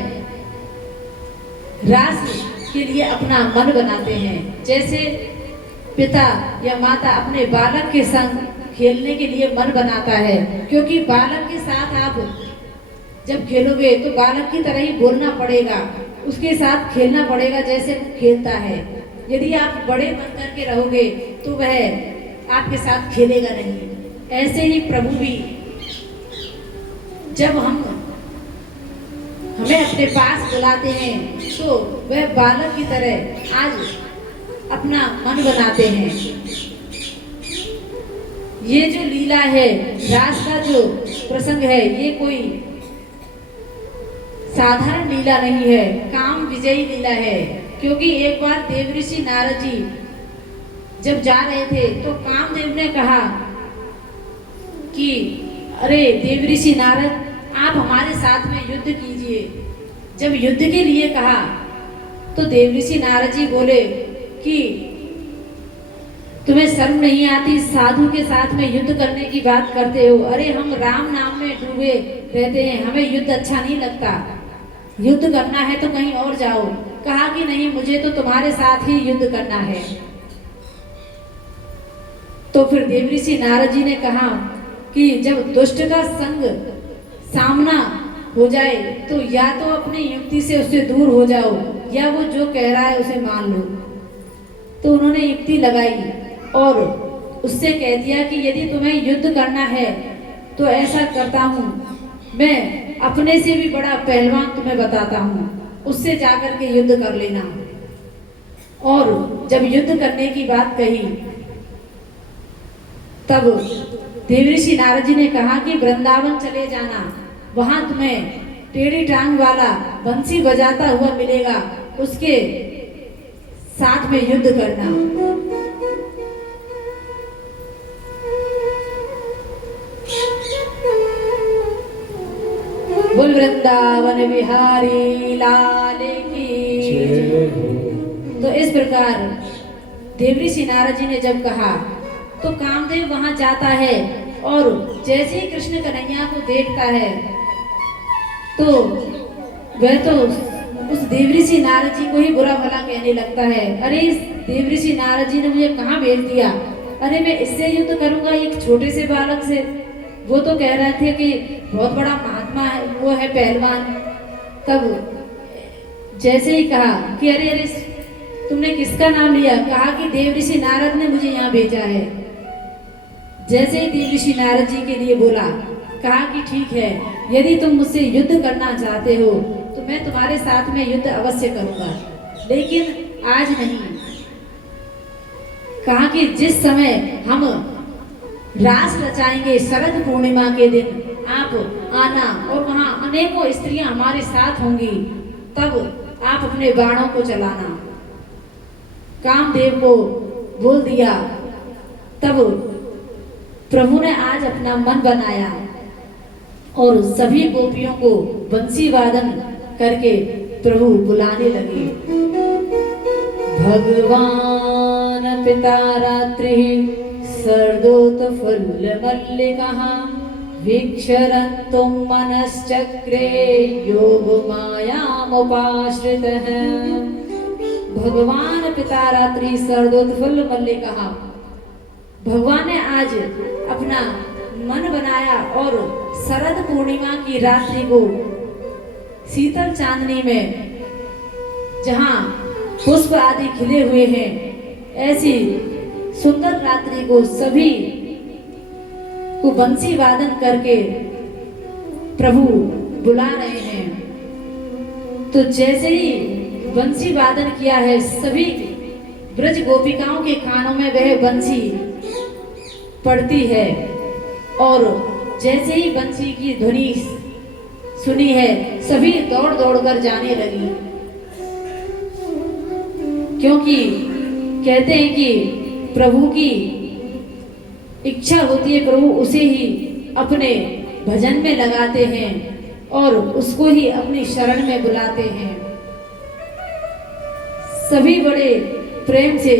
रास के लिए अपना मन बनाते हैं। जैसे पिता या माता अपने बालक के संग खेलने के लिए मन बनाता है, क्योंकि बालक के साथ आप जब खेलोगे तो बालक की तरह ही बोलना पड़ेगा, उसके साथ खेलना पड़ेगा जैसे वो खेलता है। यदि आप बड़े बन करके रहोगे तो वह आपके साथ खेलेगा नहीं। ऐसे ही प्रभु भी जब हमें अपने पास बुलाते हैं तो वह बालक की तरह आज अपना मन बनाते हैं। ये जो लीला है, रास का जो प्रसंग है, ये कोई साधारण लीला नहीं है, काम विजयी लीला है। क्योंकि एक बार देवऋषि नारद जी जब जा रहे थे तो कामदेव ने कहा कि अरे देवऋषि नारद, आप हमारे साथ में युद्ध कीजिए। जब युद्ध के लिए कहा तो देवऋषि नारद जी बोले कि तुम्हें शर्म नहीं आती, साधु के साथ में युद्ध करने की बात करते हो। अरे हम राम नाम में डूबे रहते हैं, हमें युद्ध अच्छा नहीं लगता, युद्ध करना है तो कहीं और जाओ। कहा कि नहीं, मुझे तो तुम्हारे साथ ही युद्ध करना है। तो फिर देवऋषि नारद जी ने कहा कि जब दुष्ट का संग सामना हो जाए तो या तो अपनी युक्ति से उससे दूर हो जाओ या वो जो कह रहा है उसे मान लो। तो उन्होंने युक्ति लगाई और उससे कह दिया कि यदि तुम्हें युद्ध करना है तो ऐसा करता हूँ, मैं अपने से भी बड़ा पहलवान तुम्हें बताता हूँ, उससे जाकर के युद्ध कर लेना। और जब युद्ध करने की बात कही तब देवऋषि नारद जी ने कहा कि वृंदावन चले जाना, वहां तुम्हें टेढ़ी टांग वाला बंसी बजाता हुआ मिलेगा, उसके साथ में युद्ध करना। बोल वृंदावन बिहारी लाल की जय। तो इस प्रकार देवऋषि नारद जी ने जब कहा तो कामदेव वहां जाता है और जैसे ही कृष्ण कन्हैया को देखता है तो वह तो उस देवऋषि नारद जी को ही बुरा भला कहने लगता है, अरे इस देवऋषि नारद जी ने मुझे कहाँ भेज दिया, अरे मैं इससे युद्ध करूंगा एक छोटे से बालक से। वो तो कह रहे थे कि बहुत बड़ा महात्मा है, वो है पहलवान। तब जैसे ही कहा कि अरे अरे तुमने किसका नाम लिया, कहा कि देवऋषि नारद ने मुझे यहाँ भेजा है। जैसे ही देवऋषि नारद जी के लिए बोला, कहा कि ठीक है, यदि तुम मुझसे युद्ध करना चाहते हो तो मैं तुम्हारे साथ में युद्ध अवश्य करूंगा, लेकिन आज नहीं। कहा कि जिस समय हम रास रचाएंगे शरद पूर्णिमा के दिन, आप आना और वहां अनेकों स्त्रियां हमारे साथ होंगी, तब आप अपने बाणों को चलाना। कामदेव को बोल दिया। तब प्रभु ने आज अपना मन बनाया और सभी गोपियों को बंसी वादन करके प्रभु बुलाने लगे। भगवान पिता रात्रि सर्दोत फुल्ल मल्लिकः वीक्षरन्तुं मनश्चक्रे योग मायामुपाश्रितः। भगवान पिता रात्रि सर्दोत फुल्ल मल्लिकः, भगवान ने आज अपना मन बनाया और शरद पूर्णिमा की रात्रि को शीतल चांदनी में जहां पुष्प आदि खिले हुए हैं, ऐसी सुंदर रात्रि को सभी को बंसी वादन करके प्रभु बुला रहे हैं। तो जैसे ही बंसी वादन किया है, सभी ब्रज गोपिकाओं के कानों में वह बंसी पड़ती है और जैसे ही बंसी की ध्वनि सुनी है, सभी दौड़ दौड़ कर जाने लगी, क्योंकि कहते हैं कि प्रभु की इच्छा होती है, प्रभु उसे ही अपने भजन में लगाते हैं और उसको ही अपनी शरण में बुलाते हैं। सभी बड़े प्रेम से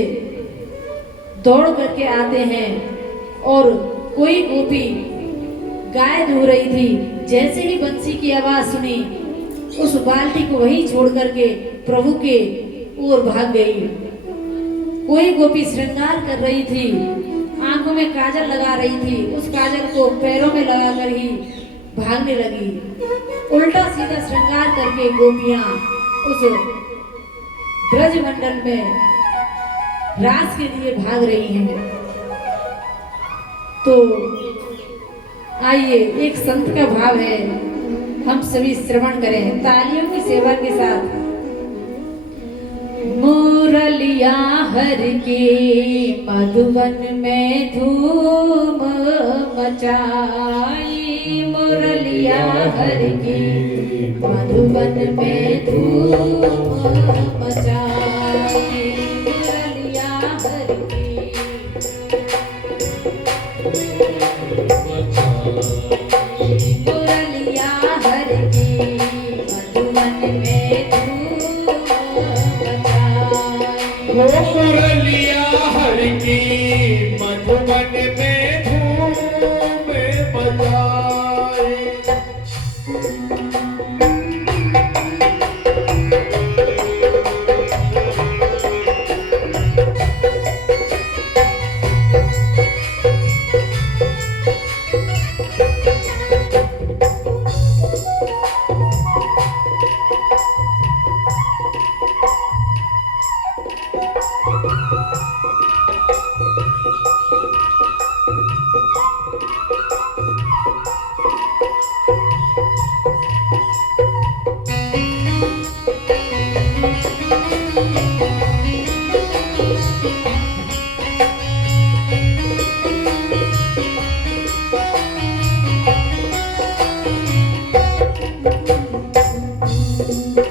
दौड़ करके आते हैं और कोई गोपी गाय धो रही थी, जैसे ही बंसी की आवाज सुनी उस बाल्टी को वहीं छोड़ करके प्रभु के ओर भाग गई। कोई गोपी श्रृंगार कर रही थी, आंखों में काजल लगा रही थी, उस काजल को पैरों में लगाकर ही भागने लगी। उल्टा सीधा श्रृंगार करके गोपियां उस ब्रज मंडल में रास के लिए भाग रही हैं। तो आइए, एक संत का भाव है, हम सभी श्रवण करें तालियों की सेवा के साथ। मुरलिया हर की मधुवन में धूम मचाई, मुरलिया हर की मधुवन में धूम मचाई, मुरलिया हर की मुरलिया हर की मधुवन में धूम मचाई, मुरलिया हर की मधुवन में धूम मचाई। वृंदावन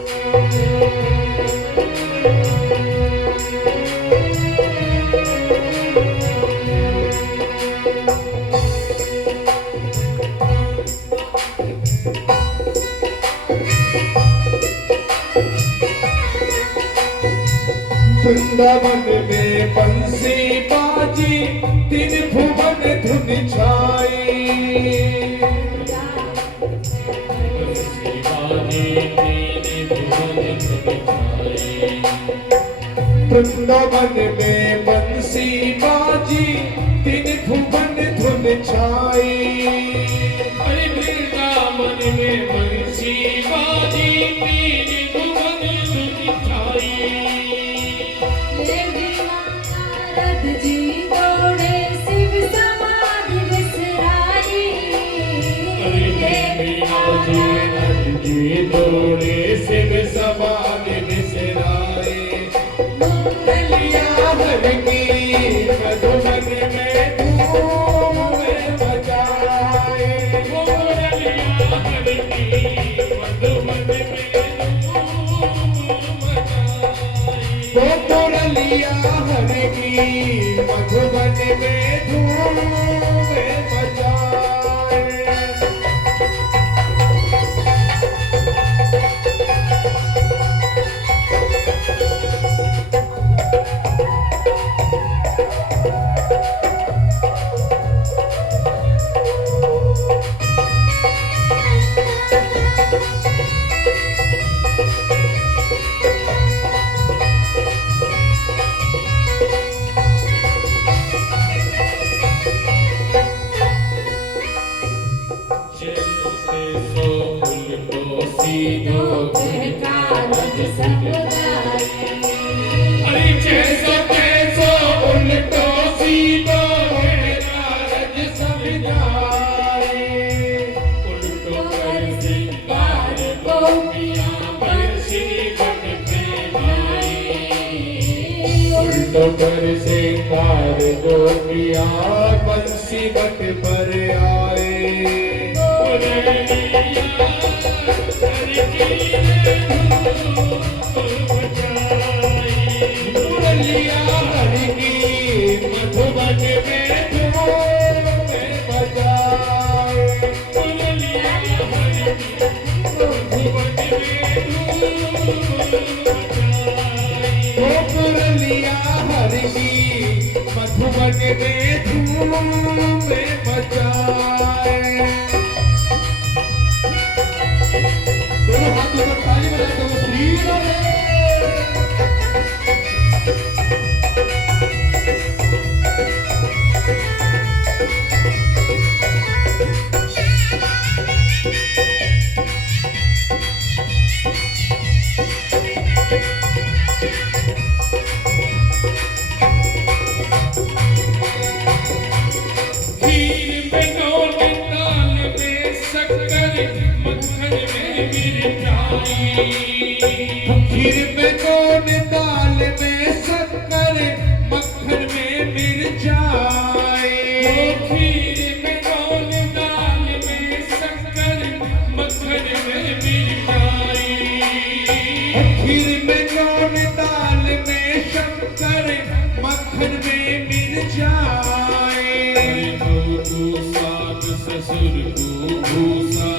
में बंसी बाजी तीन भुवन धुन छाई। बंसी बाजी तीन भुवन धुन छाई। वृंदावन में बंसी बाजी तीन भुवन धुन छाई। अरे वृंदावन में बंसी बाजी तीन भुवन धुन छाई। नारद जी दौड़े शिव समाधि बिसराई। नारद जी दौड़े शिव समाधि बिसराए। मुरलिया हर की मधुबन में धूम मचाए। मुरलिया हर की मधुबन में धूम मचाई। वो मुरलिया हर की मधुबन में धूम मचाए। सीधो कारज समुदाय। अरे जैसो तैसो उल्टो सीधो कारज समुदाय। उल्टो कर सिंगार गोपियां बंसी बन पे आई। उल्टो कर सिंगार गोपियां बंसी बट पर आए। मुरलिया हर की मधुबन में धूम मचाए। मुरलिया हर की मधुबन में धूम मचाई। वो मुरलिया हर की मधुबन में धूम मचाए। दोनों हाथों पर ताली बजाते हुए श्री राधे। खीर में नौन दाल में शक्कर मक्खन में मिर्चाई। खीर में कौन दाल में शक्कर मक्खन में मिर्चाए। खीर में नौन दाल में शक्कर मक्खन में मिर्चाई। खीर में कौन दाल में शक्कर मक्खन में मिर्चाए। तू साग ससुर को भूसा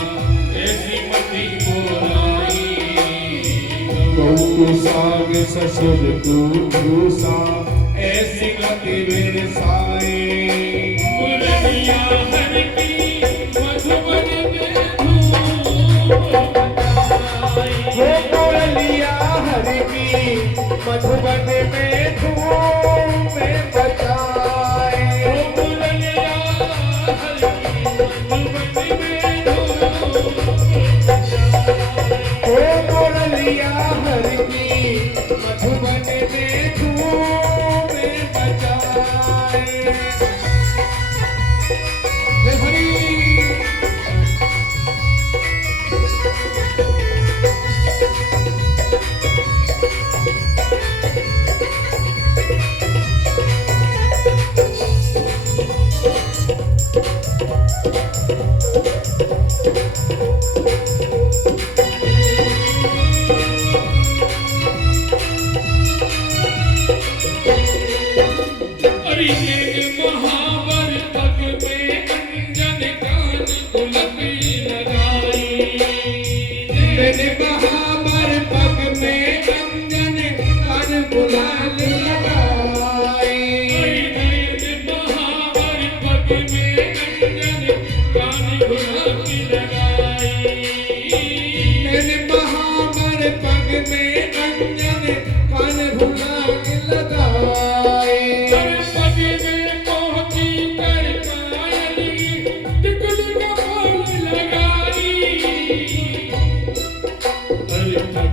ऐसी मती बोलाई। बहु साग ससुर को भूसा ऐसी गति बिरसाए। मुरलिया हर की मधुबन में धूम मचाई। वो मुरलिया हर की मधुबन में धूम मचाए। मुरलिया हर की मधुबन में धूम मचाई। वो मुरलिया हर की मधुबन में धूम मचाए। हे हरि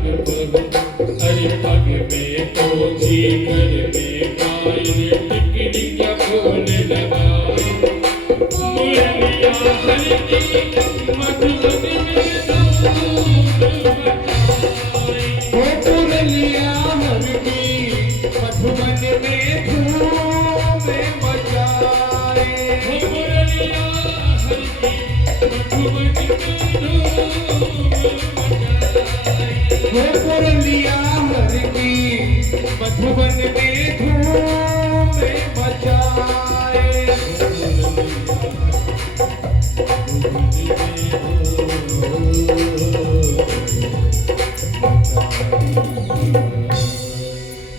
पग अरे पग में पोछी कर में पायल टिकली का फूल लगाए मुरलिया हर की मधुबन में धूम मचाए हो मुरलिया हर की मधुबन में धूम मचाए मुरलिया हर की मधुबन में धूम मचाए हो मुरलिया हर की मधुबन में धूम मचाए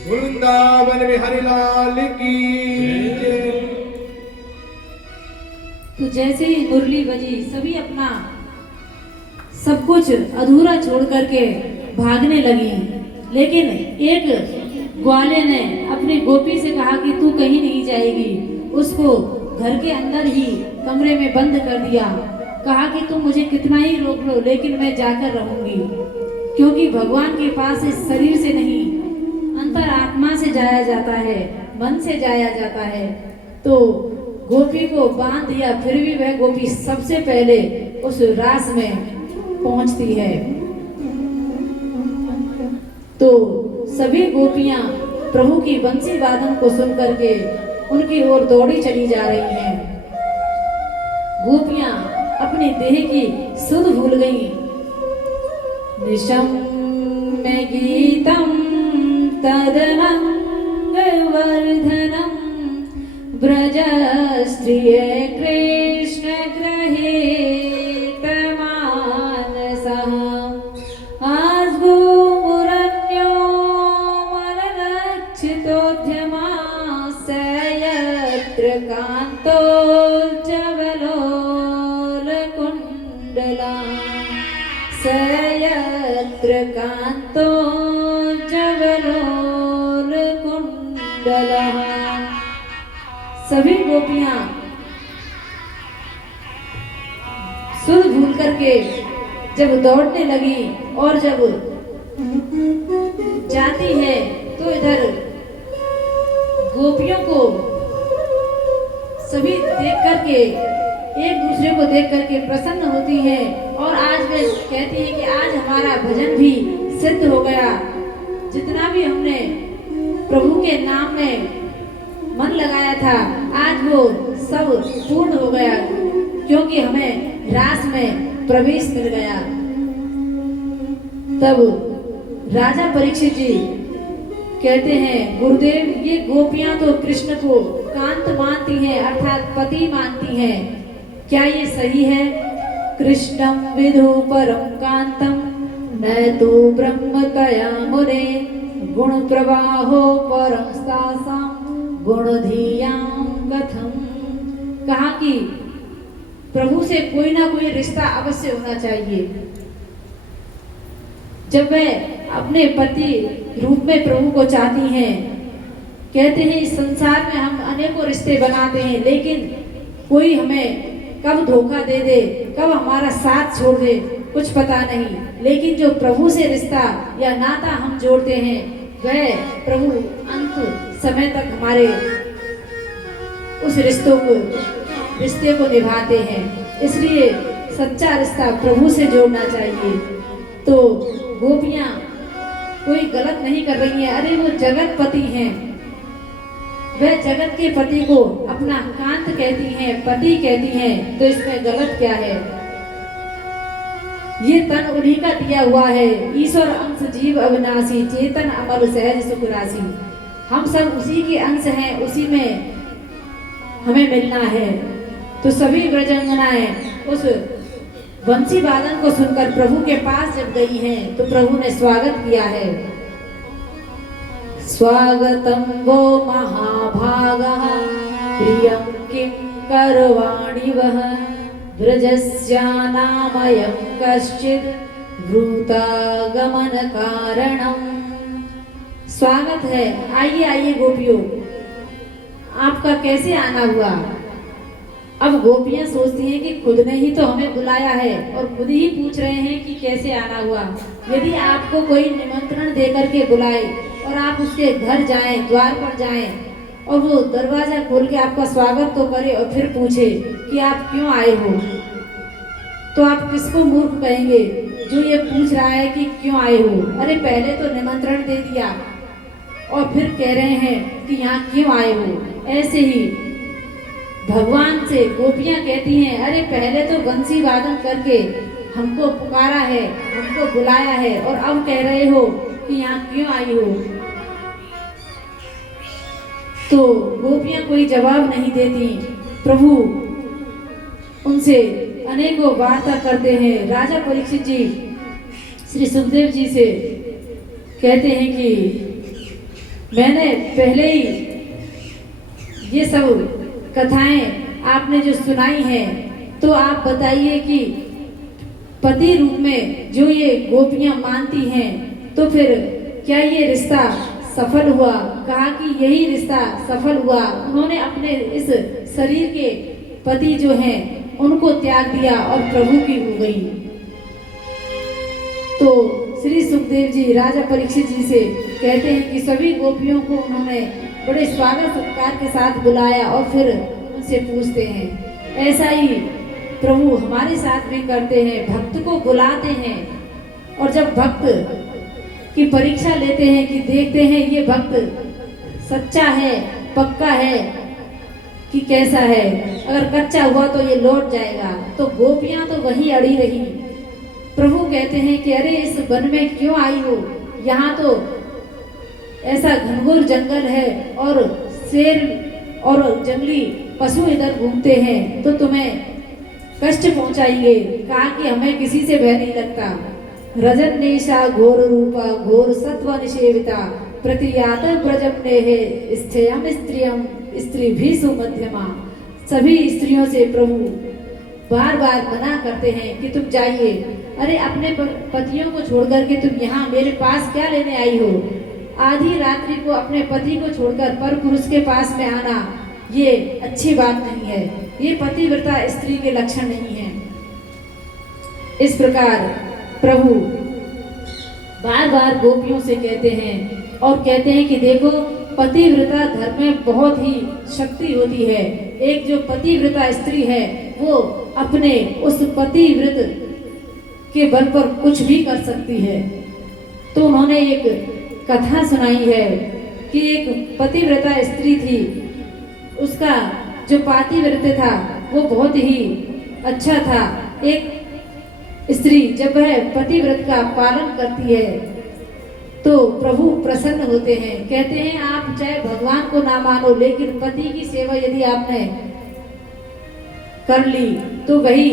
वृंदावन में हरिलाल की जय। तो जैसे ही मुरली बजी सभी अपना सब कुछ अधूरा छोड़ करके भागने लगी, लेकिन एक ग्वाले ने अपनी गोपी से कहा कि तू कहीं नहीं जाएगी। उसको घर के अंदर ही कमरे में बंद कर दिया। कहा कि तुम मुझे कितना ही रोक लो, लेकिन मैं जाकर रहूंगी, क्योंकि भगवान के पास इस शरीर से नहीं अंतर आत्मा से जाया जाता है, मन से जाया जाता है। तो गोपी को बांध दिया, फिर भी वह गोपी सबसे पहले उस रास में पहुंचती है। तो सभी गोपियां प्रभु की बंसी वादन को सुन करके उनकी ओर दौड़ी चली जा रही हैं। गोपियां अपनी देह की सुध भूल गईं। निशम में गीतम तदनंग वर्धनम ब्रज स्त्रिय कृष्ण ग्रहेत मानसः आजगो मुरन्यो मनरक्षितोद्यमास्य यत्र कान्तोज्ज्वलोलकुण्डला सयत्र कान्तोज्ज्वलोलकुण्डलः। सभी गोपियां सुध भूल करके जब दौड़ने लगी और जब जाती है तो इधर गोपियों को सभी देख करके एक दूसरे को देख करके प्रसन्न होती हैं और आज वे कहती हैं कि आज हमारा भजन भी सिद्ध हो गया। जितना भी हमने प्रभु के नाम में मन लगाया था आज वो सब पूर्ण हो गया, क्योंकि हमें रास में प्रवेश मिल गया। तब राजा परीक्षित जी कहते हैं, गुरुदेव ये गोपियां तो कृष्ण को कांत मानती हैं, अर्थात पति मानती हैं, क्या ये सही है? कृष्णम विदु परम कांतम न तो ब्रह्मतया मुने गुण प्रवाहो परम सासाम गुण धियाम कथम। कहा कि प्रभु से कोई ना कोई रिश्ता अवश्य होना चाहिए। जब वह अपने पति रूप में प्रभु को चाहती हैं, कहते हैं इस संसार में हम अनेकों रिश्ते बनाते हैं, लेकिन कोई हमें कब धोखा दे दे, कब हमारा साथ छोड़ दे, कुछ पता नहीं। लेकिन जो प्रभु से रिश्ता या नाता हम जोड़ते हैं वह प्रभु अंत समय तक हमारे उस रिश्ते को निभाते हैं। इसलिए सच्चा रिश्ता प्रभु से जोड़ना चाहिए। तो गोपियां कोई गलत नहीं कर रही हैं। अरे वो जगत पति हैं, वह जगत के पति को अपना कांत कहती हैं, पति कहती हैं, तो इसमें गलत क्या है? ये तन उन्हीं का दिया हुआ है। ईश्वर अंश जीव अविनाशी चेतन अमर सहज सुख राशि। हम सब उसी के अंश हैं, उसी में हमें मिलना है। तो सभी ब्रजांगनाएं उस वंशी वादन को सुनकर प्रभु के पास जब गई हैं तो प्रभु ने स्वागत किया है। स्वागतम वो महाभागः प्रियं किं करवाणि वः ब्रजस्यानामयं कश्चित् भूतागमन कारणम। स्वागत है, आइए आइए गोपियों, आपका कैसे आना हुआ? अब गोपियां सोचती हैं कि खुद ने ही तो हमें बुलाया है और खुद ही पूछ रहे हैं कि कैसे आना हुआ। यदि आपको कोई निमंत्रण दे करके बुलाए और आप उसके घर जाएं, द्वार पर जाएं और वो दरवाजा खोल के आपका स्वागत तो करे और फिर पूछे कि आप क्यों आए हो, तो आप किसको मूर्ख कहेंगे जो ये पूछ रहा है कि क्यों आए हो? अरे पहले तो निमंत्रण दे दिया और फिर कह रहे हैं कि यहाँ क्यों आए हो। ऐसे ही भगवान से गोपियां कहती हैं, अरे पहले तो बंसी वादन करके हमको पुकारा है, हमको बुलाया है और अब कह रहे हो कि यहाँ क्यों आई हो। तो गोपियां कोई जवाब नहीं देती। प्रभु उनसे अनेकों वार्ता करते हैं। राजा परीक्षित जी श्री सुखदेव जी से कहते हैं कि मैंने पहले ही ये सब कथाएं आपने जो सुनाई हैं, तो आप बताइए कि पति रूप में जो ये गोपियां मानती हैं, तो फिर क्या ये रिश्ता सफल हुआ? कहा कि यही रिश्ता सफल हुआ। उन्होंने अपने इस शरीर के पति जो हैं उनको त्याग दिया और प्रभु की हो गई। तो श्री सुखदेव जी राजा परीक्षित जी से कहते हैं कि सभी गोपियों को उन्होंने बड़े स्वागत सत्कार के साथ बुलाया और फिर उनसे पूछते हैं। ऐसा ही प्रभु हमारे साथ भी करते हैं, भक्त को बुलाते हैं और जब भक्त की परीक्षा लेते हैं कि देखते हैं ये भक्त सच्चा है, पक्का है कि कैसा है। अगर कच्चा हुआ तो ये लौट जाएगा। तो गोपियां तो वहीं अड़ी रही। प्रभु कहते हैं कि अरे इस वन में क्यों आई हो? यहाँ तो ऐसा घनघोर जंगल है और शेर और जंगली पशु इधर घूमते हैं, तो तुम्हें कष्ट पहुंचाएंगे। कहा कि हमें किसी से भय नहीं लगता। रजन नेशा घोर रूपा घोर सत्व निषेविता प्रतियात ब्रजम नेहे स्थेयम स्त्रियम स्त्री भी सुमध्यमा। सभी स्त्रियों से प्रभु बार बार मना करते हैं कि तुम जाइए। अरे अपने पतियों को छोड़ करके तुम यहाँ मेरे पास क्या लेने आई हो? आधी रात्रि को अपने पति को छोड़कर पर पुरुष के पास में आना ये अच्छी बात नहीं है। ये पतिव्रता स्त्री के लक्षण नहीं है। इस प्रकार प्रभु बार बार गोपियों से कहते हैं और कहते हैं कि देखो पतिव्रता धर्म में बहुत ही शक्ति होती है। एक जो पतिव्रता स्त्री है वो अपने उस पतिव्रत के बल पर कुछ भी कर सकती है। तो उन्होंने एक कथा सुनाई है कि एक पतिव्रता स्त्री थी, उसका जो पातिव्रत्य था वो बहुत ही अच्छा था। एक स्त्री जब वह पतिव्रत का पालन करती है तो प्रभु प्रसन्न होते हैं। कहते हैं आप चाहे भगवान को ना मानो, लेकिन पति की सेवा यदि आपने कर ली तो वही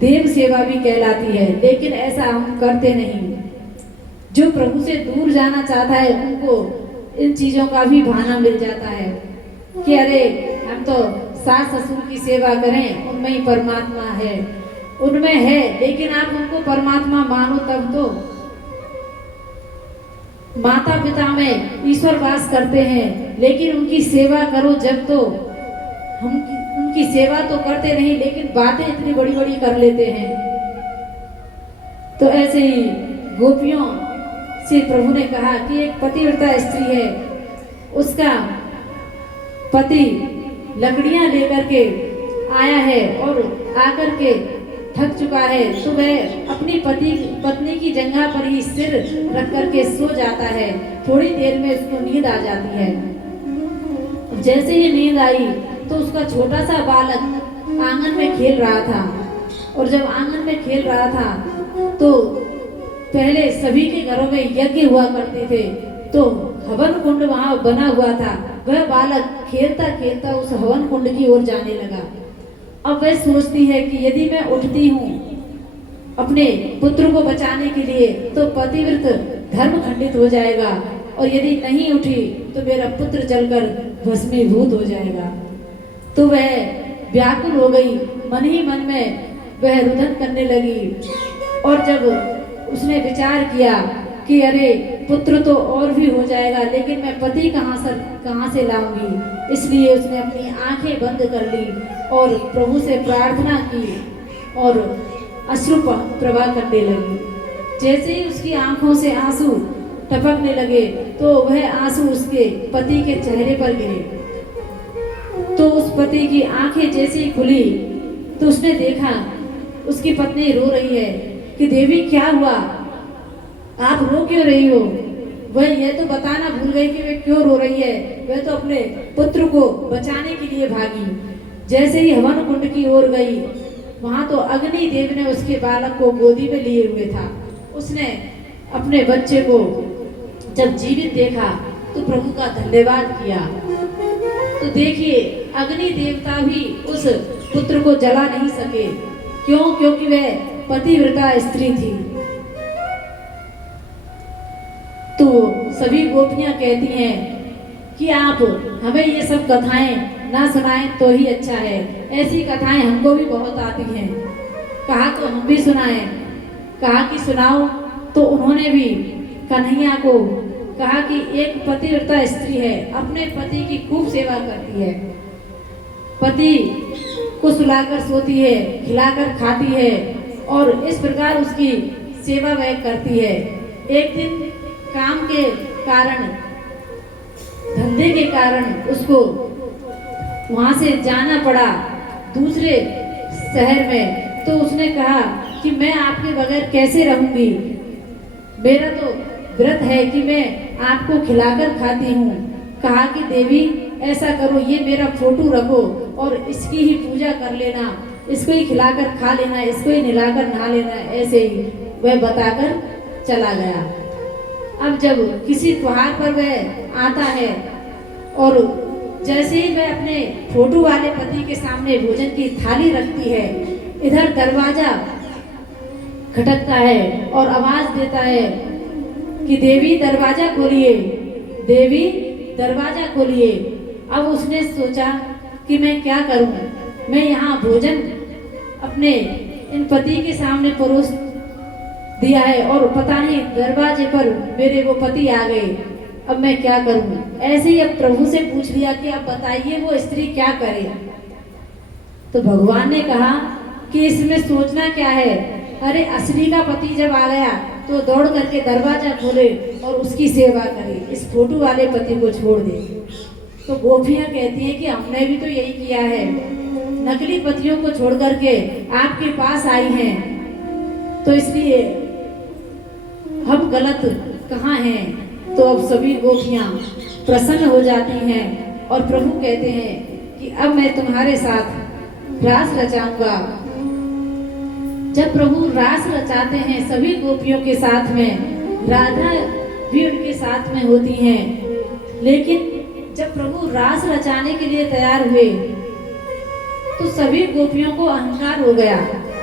देव सेवा भी कहलाती है। लेकिन ऐसा हम करते नहीं। जो प्रभु से दूर जाना चाहता है उनको इन चीजों का भी भाना मिल जाता है कि अरे हम तो सास ससुर की सेवा करें, उनमें ही परमात्मा है, उनमें है। लेकिन आप उनको परमात्मा मानो तब तो। माता पिता में ईश्वर वास करते हैं, लेकिन उनकी सेवा करो जब तो। हम उनकी सेवा तो करते नहीं, लेकिन बातें इतनी बड़ी बड़ी कर लेते हैं। तो ऐसे ही गोपियों से प्रभु ने कहा कि एक पतिव्रता स्त्री है, उसका पति लकड़ियां लेकर के आया है और आकर के थक चुका है, तो वह अपनी पत्नी की जगह पर ही सिर रख करके सो जाता है। थोड़ी देर में उसको नींद आ जाती है। जैसे ही नींद आई तो उसका छोटा सा बालक आंगन में खेल रहा था, और जब आंगन में खेल रहा था तो पहले सभी के घरों में यज्ञ हुआ करते थे, तो हवन कुंड वहां बना हुआ था। वह बालक खेलता खेलता उस हवन कुंड की ओर जाने लगा। अब वह सोचती है कि यदि मैं उठती हूँ अपने पुत्र को बचाने के लिए तो पतिव्रत धर्म खंडित हो जाएगा, और यदि नहीं उठी तो मेरा पुत्र जलकर भस्मीभूत हो जाएगा। तो वह व्याकुल हो गई, मन ही मन में वह रुदन करने लगी। और जब उसने विचार किया कि अरे पुत्र तो और भी हो जाएगा, लेकिन मैं पति कहाँ से लाऊंगी, इसलिए उसने अपनी आंखें बंद कर ली और प्रभु से प्रार्थना की और अश्रु प्रवाह करने लगी। जैसे ही उसकी आंखों से आंसू टपकने लगे तो वह आंसू उसके पति के चेहरे पर गिरे। तो उस पति की आंखें जैसे ही खुली तो उसने देखा उसकी पत्नी रो रही है कि देवी क्या हुआ, आप रो क्यों रही हो। वह यह तो बताना भूल गई कि वह क्यों रो रही है। वह तो अपने पुत्र को बचाने के लिए भागी। जैसे ही हवन कुंड की ओर गई वहां तो अग्नि देव ने उसके बालक को गोदी में लिए हुए था। उसने अपने बच्चे को जब जीवित देखा तो प्रभु का धन्यवाद किया। तो देखिए अग्नि देवता भी उस पुत्र को जला नहीं सके। क्यों? क्योंकि वह पतिव्रता स्त्री थी। तो सभी गोपियां कहती हैं कि आप हमें ये सब कथाएं ना सुनाएं तो ही अच्छा है। ऐसी कथाएं हमको भी बहुत आती हैं। कहा तो हम भी सुनाएं। कहा कि सुनाओ। तो उन्होंने भी कन्हैया को कहा कि एक पतिव्रता स्त्री है, अपने पति की खूब सेवा करती है, पति को सुलाकर सोती है, खिलाकर खाती है और इस प्रकार उसकी सेवा वह करती है। एक दिन काम के कारण, धंधे के कारण उसको वहां से जाना पड़ा दूसरे शहर में। तो उसने कहा कि मैं आपके बगैर कैसे रहूंगी, मेरा तो व्रत है कि मैं आपको खिलाकर खाती हूँ। कहा कि देवी ऐसा करो, ये मेरा फोटो रखो और इसकी ही पूजा कर लेना, इसको ही खिलाकर खा लेना, इसको ही नहलाकर नहा लेना। ऐसे ही वह बताकर चला गया। अब जब किसी त्योहार पर वह आता है और जैसे ही वह अपने फोटो वाले पति के सामने भोजन की थाली रखती है, इधर दरवाजा खटकता है और आवाज देता है कि देवी दरवाजा खोलिए, देवी दरवाजा खोलिए। अब उसने सोचा कि मैं क्या करूं, मैं यहाँ भोजन अपने इन पति के सामने परोस दिया है और पता नहीं दरवाजे पर मेरे वो पति आ गए, अब मैं क्या करूं। ऐसे ही अब प्रभु से पूछ लिया कि अब बताइए वो स्त्री क्या करे। तो भगवान ने कहा कि इसमें सोचना क्या है, अरे असली का पति जब आ गया तो दौड़ करके दरवाजा खोले और उसकी सेवा करे, इस फोटो वाले पति को छोड़ दे। तो गोपियां कहती हैं कि हमने भी तो यही किया है, नकली पतियों को छोड़ करके आपके पास आई हैं, तो इसलिए हम गलत कहाँ हैं। तो अब सभी गोपियां प्रसन्न हो जाती हैं और प्रभु कहते हैं कि अब मैं तुम्हारे साथ रास रचाऊंगा। जब प्रभु रास रचाते हैं सभी गोपियों के साथ में, राधा भी उनके साथ में होती हैं। लेकिन जब प्रभु रास रचाने के लिए तैयार हुए तो सभी गोपियों को अहंकार हो गया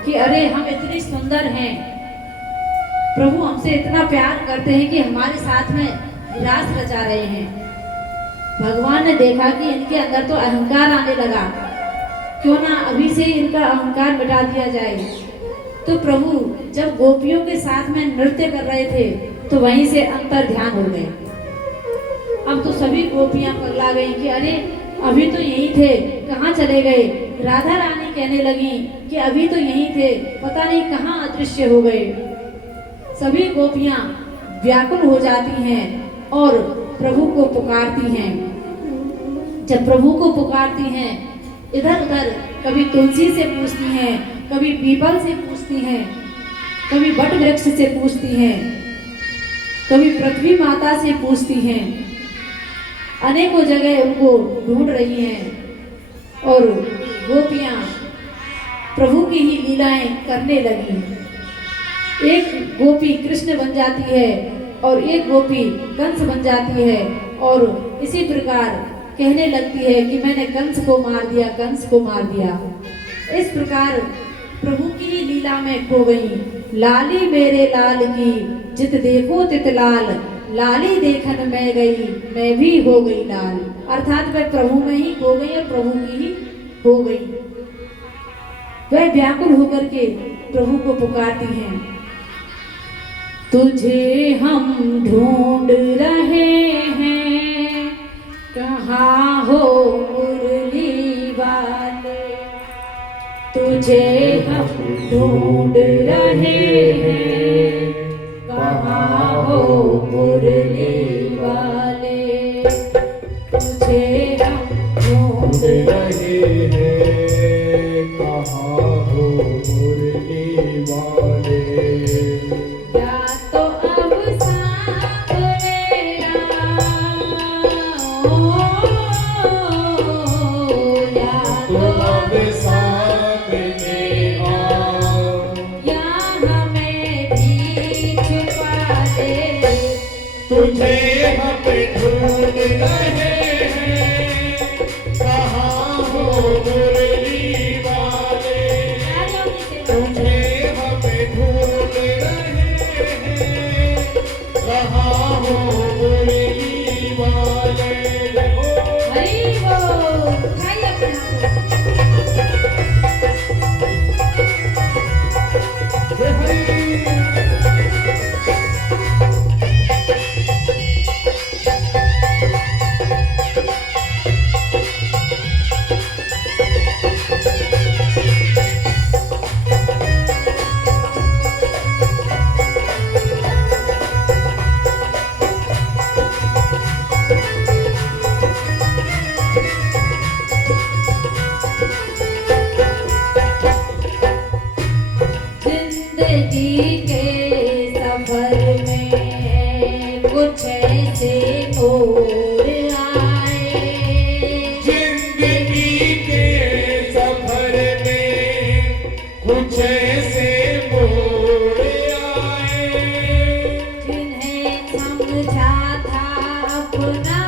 कि अरे हम इतनी सुंदर हैं, प्रभु हमसे इतना प्यार करते हैं कि हमारे साथ में रास रचा रहे हैं। भगवान ने देखा कि इनके अंदर तो अहंकार आने लगा, क्यों ना अभी से इनका अहंकार मिटा दिया जाए। तो प्रभु जब गोपियों के साथ में नृत्य कर रहे थे तो वहीं से अंतर ध्यान हो गए। अब तो सभी गोपियां पगला गई कि अरे अभी तो यही थे, कहाँ चले गए। राधा रानी कहने लगी कि अभी तो यही थे, पता नहीं कहाँ अदृश्य हो गए। सभी गोपियां व्याकुल हो जाती हैं और प्रभु को पुकारती हैं। जब प्रभु को पुकारती हैं इधर उधर, कभी तुलसी से पूछती हैं, कभी पीपल से पूछती हैं, कभी वट वृक्ष से पूछती हैं, कभी पृथ्वी माता से पूछती हैं। अनेकों जगह उनको ढूंढ रही हैं और गोपियां प्रभु की ही लीलाएं करने लगी। एक गोपी कृष्ण बन जाती है और एक गोपी कंस बन जाती है और इसी प्रकार कहने लगती है कि मैंने कंस को मार दिया, कंस को मार दिया। इस प्रकार प्रभु की ही लीला में खो गई। लाली मेरे लाल की जित देखो तित लाल, लाली देखन मैं गई, मैं भी हो गई लाल। अर्थात वह प्रभु में ही खो गई और प्रभु की ही हो गई। वह व्याकुल होकर के प्रभु को पुकारती हैं, तुझे हम ढूंढ रहे हैं, कहाँ हो मुरली वाले। तुझे हम ढूंढ रहे हैं, कहाँ हो मुरली वाले। तुझे हम ढूंढ रहे हैं, कहाँ हो मुरली वाले। या तो अब सामने आओ, या तो तो अब सामने आओ, या हमें भी छुपा दे। तुझे हम ढूंढ रहे हैं, कहाँ हो मुरली वाले। तुझे हम ढूंढ रहे हैं, कहाँ हो मुरली वाले। हरि बोल, खाइए अपना। हे हरि। जिंदगी के सफर में कुछ ऐसे मोड़ आए। जिंदगी के सफर में कुछ ऐसे मोड़ आए, जिन्हें समझा था अपना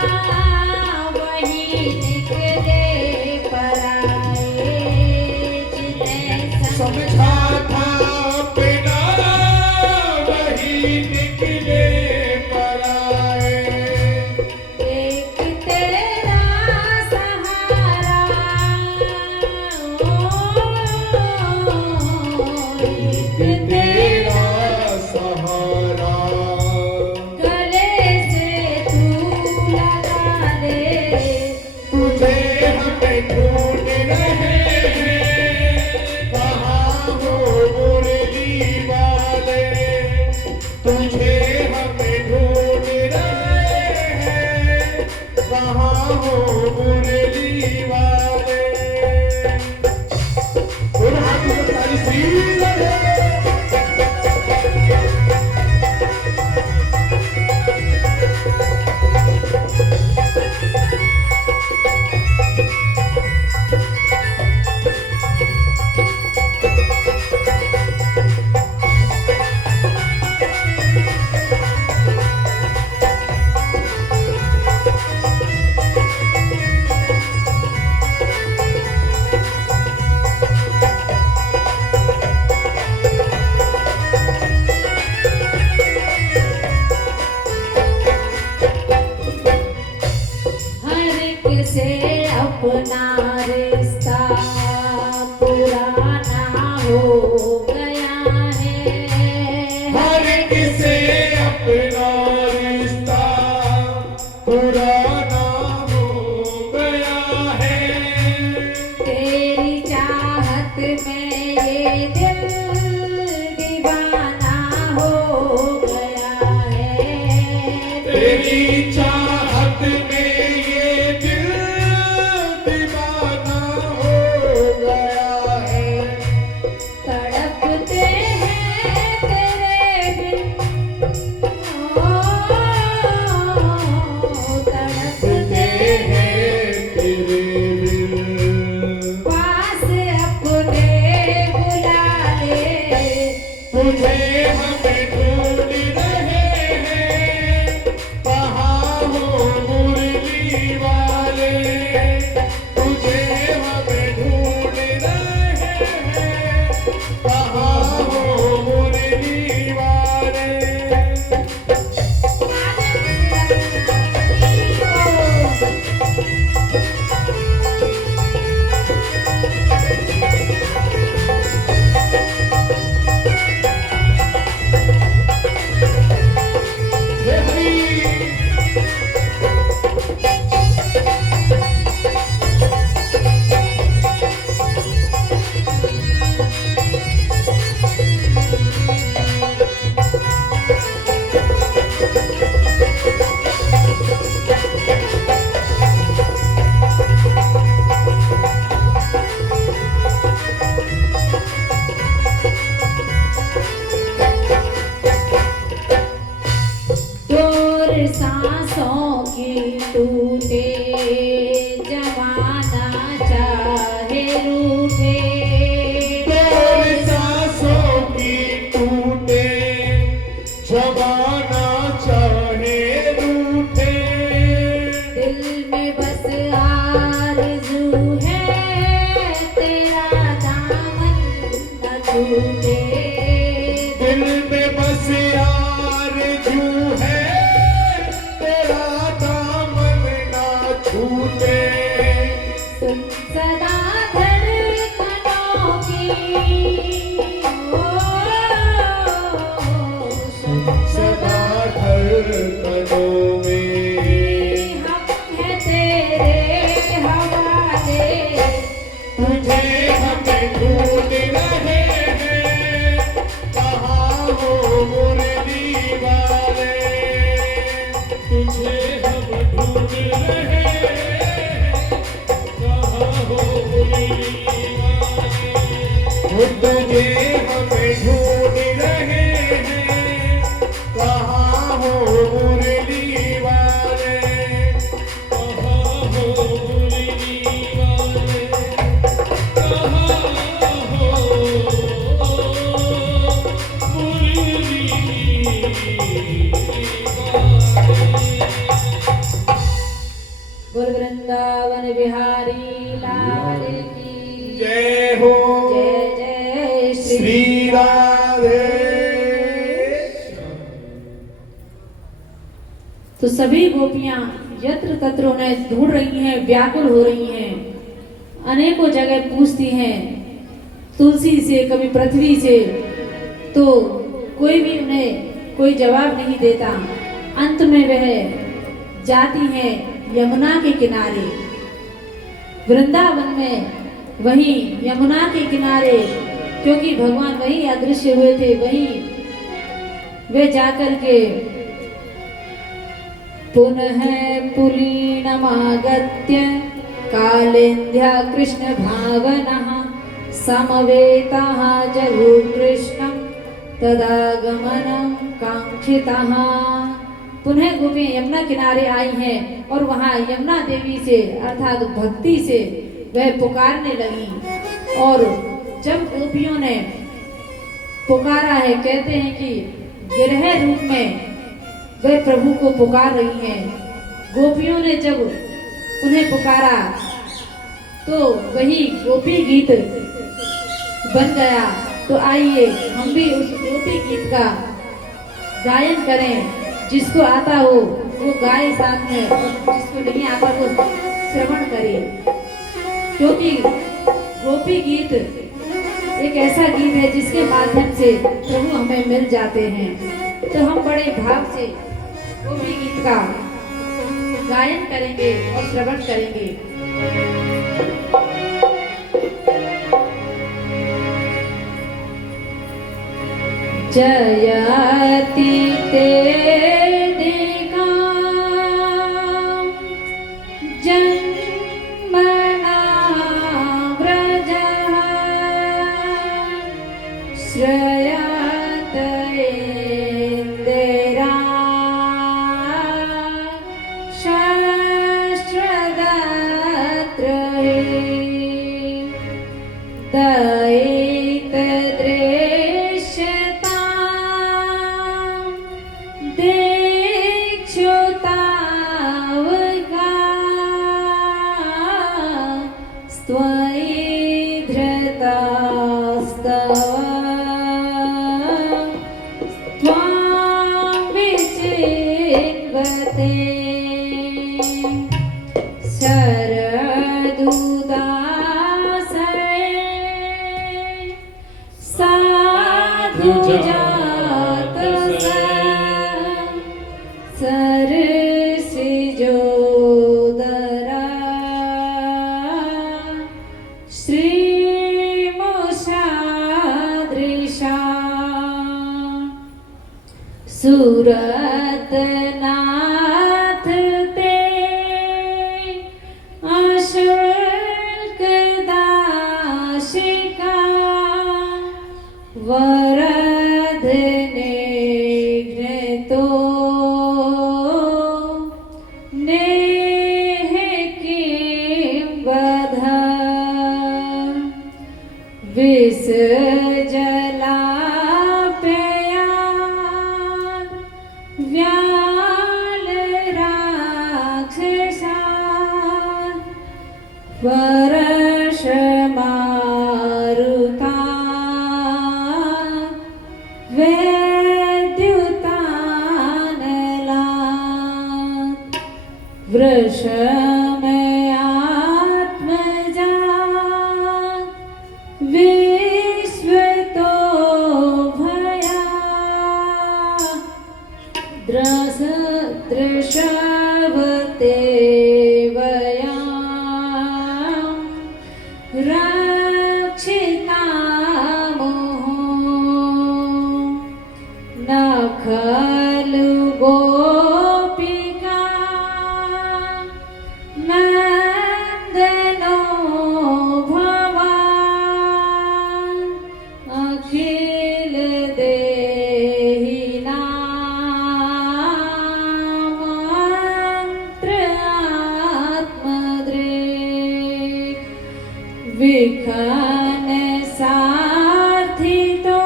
वही निकले पराए। जिन्हें समझा था अपना वही निकले पराए। एक तेरा सहारा, एक तेरा सहारा, गले से तू लगा ले। तुझे हम ढूंढ रहे हैं, कहाँ हो मुरली वाले। तुझे हम ढूंढ रहे हैं, कहाँ हो मुरली वाले। और हाथ में ताली श्री राधे। हर एक से अपना रिश्ता पुराना हो गया है। हर किसे अपना रिश्ता पुराना हो गया है। तेरी चाहत में ये दिल दीवाना हो गया है। तेरी चाहत में ये दिल दीवाना हो गया है। तड़पते हैं तेरे बिन, ओ, तड़पते हैं तेरे बिन। पास अपने बुला ले। तुझे हम ढूंढ रहे हैं, कहाँ दूर सांसों की टूटे जमाना चाहे रूठे तेरे सांसों की टूटे जमाना चाहे रूठे दिल में बस आरज़ू है तेरा दामन न छूटे दिल में बस आरज़ू है तेरा दामन ना छूटे सुन सदा धड़कनों की ओ, सुन सदा धड़कनों में हम हैं तेरे हवाले तुझे हमें ढूंढ रहे हैं कहाँ हो मुरली वाले तुझे हम ढूंढ रहे हैं कहाँ हो मुरली वाले वो तुझे हमें ढूंढ रहे हैं कहाँ हो मुरली वाले कहाँ हो मुरली वाले कहाँ हो मुरली वाले बोल वृंदावन बिहारी लाल की जय हो जय जय श्री राधे तो सभी गोपियां यत्र तत्र उन्हें ढूंढ रही हैं, व्याकुल हो रही हैं, अनेकों जगह पूछती हैं, तुलसी से, कभी पृथ्वी से, तो कोई भी उन्हें कोई जवाब नहीं देता। अंत में वह जाती हैं यमुना के किनारे। वृंदावन में वहीं यमुना के किनारे, क्योंकि भगवान वहीं अदृश्य हुए थे, वहीं वे जाकर के पुनः पुलीनमागत्य कालेन्द्या कृष्ण भावनः समवेतः जगु कृष्णं तदागमनं कांक्षितः। पुनः गोपियां यमुना किनारे आई हैं और वहाँ यमुना देवी से अर्थात भक्ति से वह पुकारने लगी। और जब गोपियों ने पुकारा है, कहते हैं कि विरह रूप में वे प्रभु को पुकार रही हैं। गोपियों ने जब उन्हें पुकारा तो वही गोपी गीत बन गया। तो आइए हम भी उस गोपी गीत का गायन करें। जिसको आता हो वो गाए साथ में, और जिसको नहीं आता वो श्रवण करे, क्योंकि गोपी गीत एक ऐसा गीत है जिसके माध्यम से प्रभु हमें मिल जाते हैं। तो हम बड़े भाव से गोपी गीत का गायन करेंगे और श्रवण करेंगे। जयति ते दिगा जन्मना व्रजः श्रयत इंदिरा शस्त्रदात्रये दयित दृश्यता दीक्षुतावगा स्वयि धृतास्तव त्वां विचिन्वते शरदुदासये साधु जात सरसिजोदरा श्रीमुषादृशा सूरत नाथ ते अशुल्क दाशिका वरधने घ्नतो नेह किं बधा विस जलापयाद व्याल राक्षसा वर्ष मारुता वैद्युतानला वृषमयात्मजा विश्वतो भया दृशवते वया रक्षितामोहो न खलु गोपिका नन्दनो भवान् अखिल देहिनामन्त्र आत्मदृक् विखन सार्थितो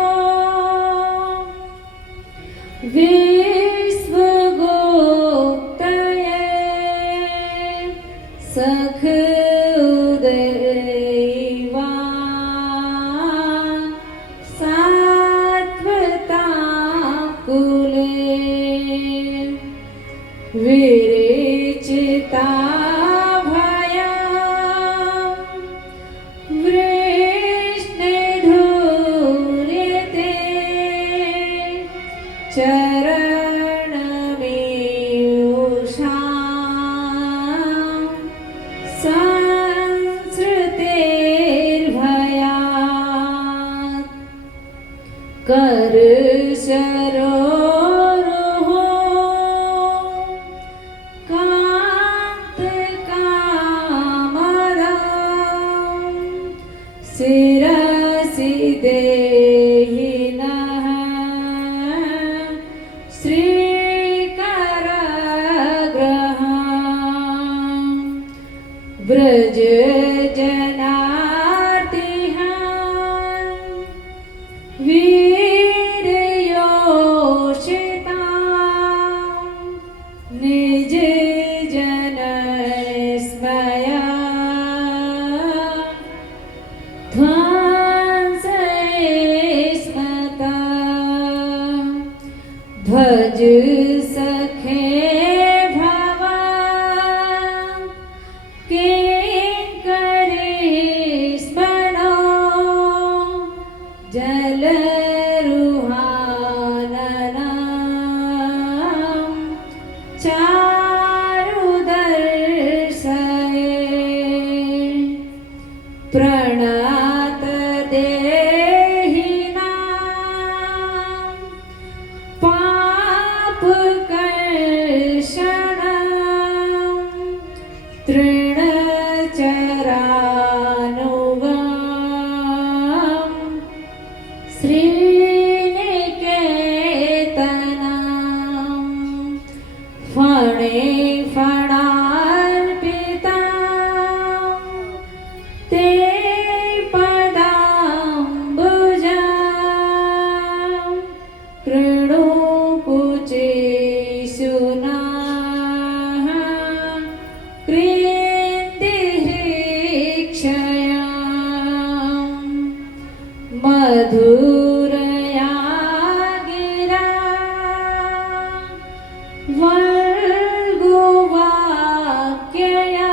विश्वगुप्तये सख उदैवा सात्वता कुले विरेचिता भया वृष्णिधूर्यते चरणमीयुषा संसृतेर्भयात् करसरोरुहो कान्तकामदं शिरसि देहिनः श्रीकरग्रहं व्रज जनार्तिहं वीर्योषिता निज जन स्मया ध्वंसैस्मता भज सखे भवान् किङ्करी स्मरो जलरुहाननं चारुदर्शये प्रणत देहिनां पापकर्षणं तृणचरानुगं श्रीनिकेतनं फणे फणार्पिता ते पदाम्बुजं कृणुकुचेषुनाः कृन्तिहृक्षयं मधुरया गिरा वर्गुवाक्यया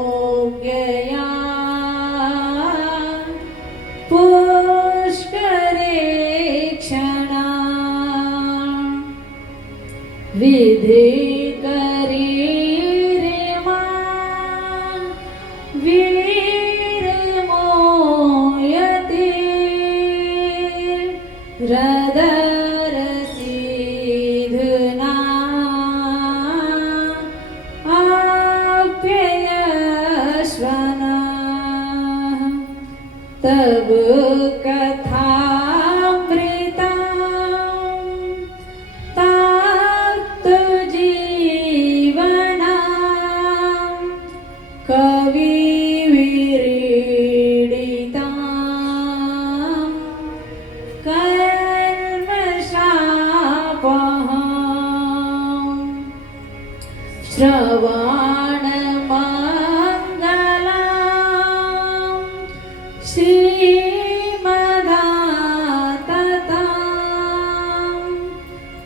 बुधमनोज्ञया पुष्करेक्षणा विधिकरीरिमा वीरमोयति दरसीधना आप्ययश्वना तब कथामृता तप्त जीवना कवि विरीडिता कर्मशापहम् श्रवणमङ्गलम् श्रीमदातताम्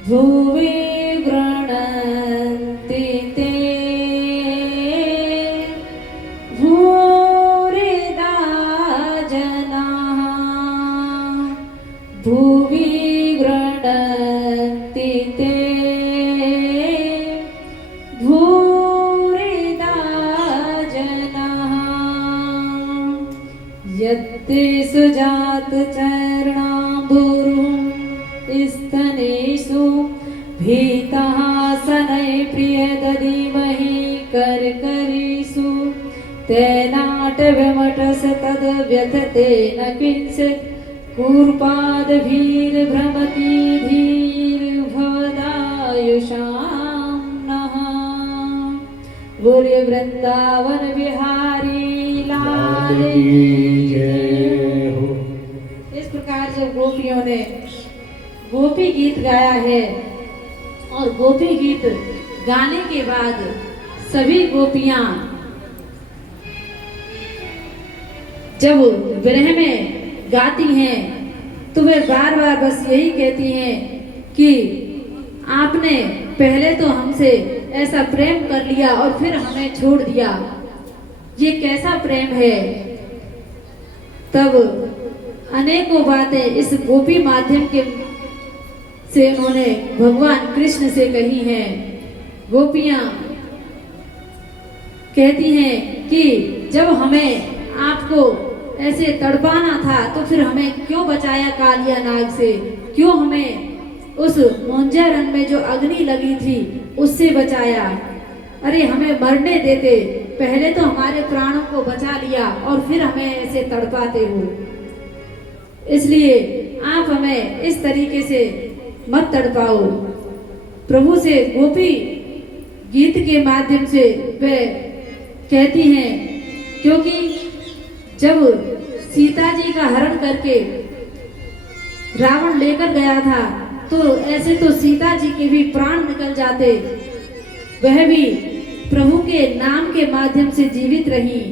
भुवि गृह्णन्ति ते भूरिदा जनाः भुवि गृह्णन्ति ते भूरिदा जनाः यत्ते सुजातचरणाम्बुरुं स्तनेषु भीतः सनय प्रियदधीमहि करकरीषु तेनाटव्यमटस तद्व्यथते न किञ्चित् कूर्पादभिर्भ्रमति धीर्भवदायुषां नः बोले वृंदावन बिहारी लाल की जय हो। इस प्रकार जब गोपियों ने गोपी गीत गाया है और गोपी गीत गाने के बाद सभी गोपियां जब विरह में गाती हैं तो वे बार बार बस यही कहती हैं कि आपने पहले तो हमसे ऐसा प्रेम कर लिया और फिर हमें छोड़ दिया, ये कैसा प्रेम है। तब अनेकों बातें इस गोपी माध्यम के से उन्होंने भगवान कृष्ण से कही हैं। गोपियां कहती हैं कि जब हमें आपको ऐसे तड़पाना था तो फिर हमें क्यों बचाया कालिया नाग से, क्यों हमें उस मोंजरन में जो अग्नि लगी थी उससे बचाया। अरे हमें मरने देते, पहले तो हमारे प्राणों को बचा लिया और फिर हमें ऐसे तड़पाते हो। इसलिए आप हमें इस तरीके से मत तड़पाओ। प्रभु से गोपी गीत के माध्यम से वे कहती हैं, क्योंकि जब सीता जी का हरण करके रावण लेकर गया था तो ऐसे तो सीता जी के भी प्राण निकल जाते, वह भी प्रभु के नाम के माध्यम से जीवित रही।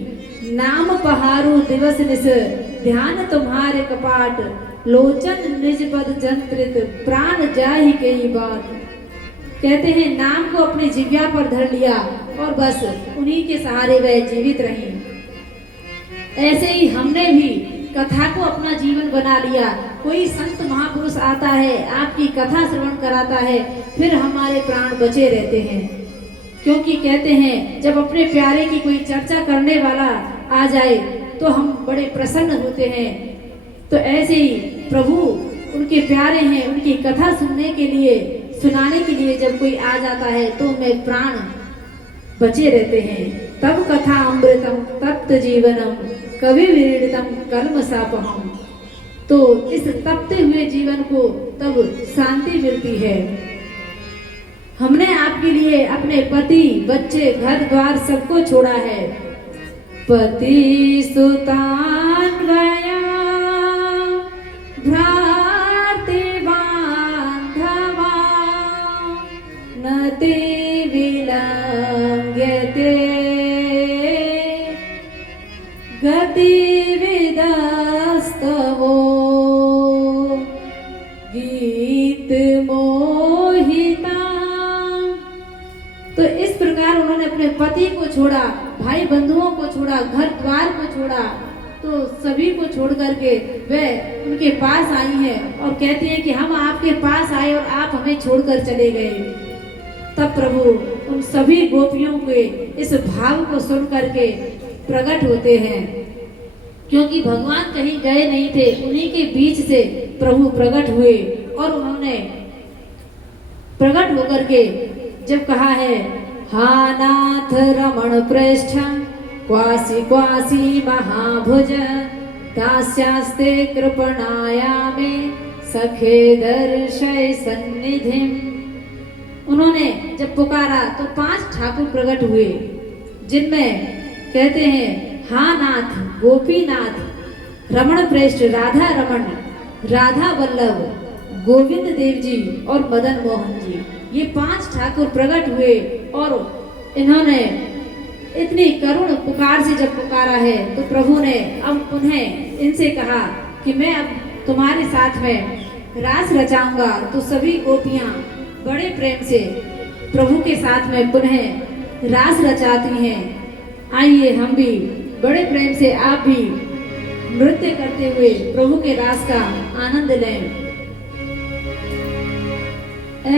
नाम पहारू दिवस निस ध्यान तुम्हारे कपाट लोचन निज पद जंत्रित प्राण जाहि के ही बात। कहते हैं नाम को अपनी जिह्वा पर धर लिया और बस उन्हीं के सहारे वह जीवित रही। ऐसे ही हमने भी कथा को अपना जीवन बना लिया। कोई संत महापुरुष आता है, आपकी कथा श्रवण कराता है, फिर हमारे प्राण बचे रहते हैं। क्योंकि कहते हैं जब अपने प्यारे की कोई चर्चा करने वाला आ जाए तो हम बड़े प्रसन्न होते हैं। तो ऐसे ही प्रभु उनके प्यारे हैं, उनकी कथा सुनने के लिए, सुनाने के लिए जब कोई आ जाता है तो उनमें प्राण बचे रहते हैं। तब कथा अमृतम तप्त जीवनम कवि विरीडितम कर्मशापहम्। तो इस तपते हुए जीवन को तब शांति मिलती है। हमने आपके लिए अपने पति, बच्चे, घर द्वार सबको छोड़ा है। पति सुतान गया भ्रातृ बांधवा नति विलंघ्यते गति विदस्तवो गीत मोहिता। तो इस प्रकार उन्होंने अपने पति को छोड़ा, भाई बंधुओं को छोड़ा, घर द्वार को छोड़ा, तो सभी को छोड़ करके वे उनके पास आई हैं और कहती हैं कि हम आपके पास आए और आप हमें छोड़कर चले गए। तब प्रभु उन सभी गोपियों के इस भाव को सुन करके प्रकट होते हैं, क्योंकि भगवान कहीं गए नहीं थे, उन्हीं के बीच से प्रभु प्रकट हुए और उन्होंने प्रकट होकर के जब कहा है, हा नाथ रमण प्रेष्ठ क्वासी क्वासी महाभुज दास्यास्ते कृपणाया में सखे दर्शय सन्निधिम। उन्होंने जब पुकारा तो 5 ठाकुर प्रकट हुए, जिनमें कहते हैं हा नाथ गोपीनाथ, रमण प्रेष्ठ राधा रमन, राधा वल्लभ, गोविंद देव जी और मदन मोहन जी, ये 5 ठाकुर प्रकट हुए। और इन्होंने इतनी करुण पुकार से जब पुकारा है तो प्रभु ने अब उन्हें इनसे कहा कि मैं अब तुम्हारे साथ में रास रचाऊंगा। तो सभी गोपियां बड़े प्रेम से प्रभु के साथ में पुनः रास रचाती हैं। आइए हम भी बड़े प्रेम से आप भी नृत्य करते हुए प्रभु के रास का आनंद लें।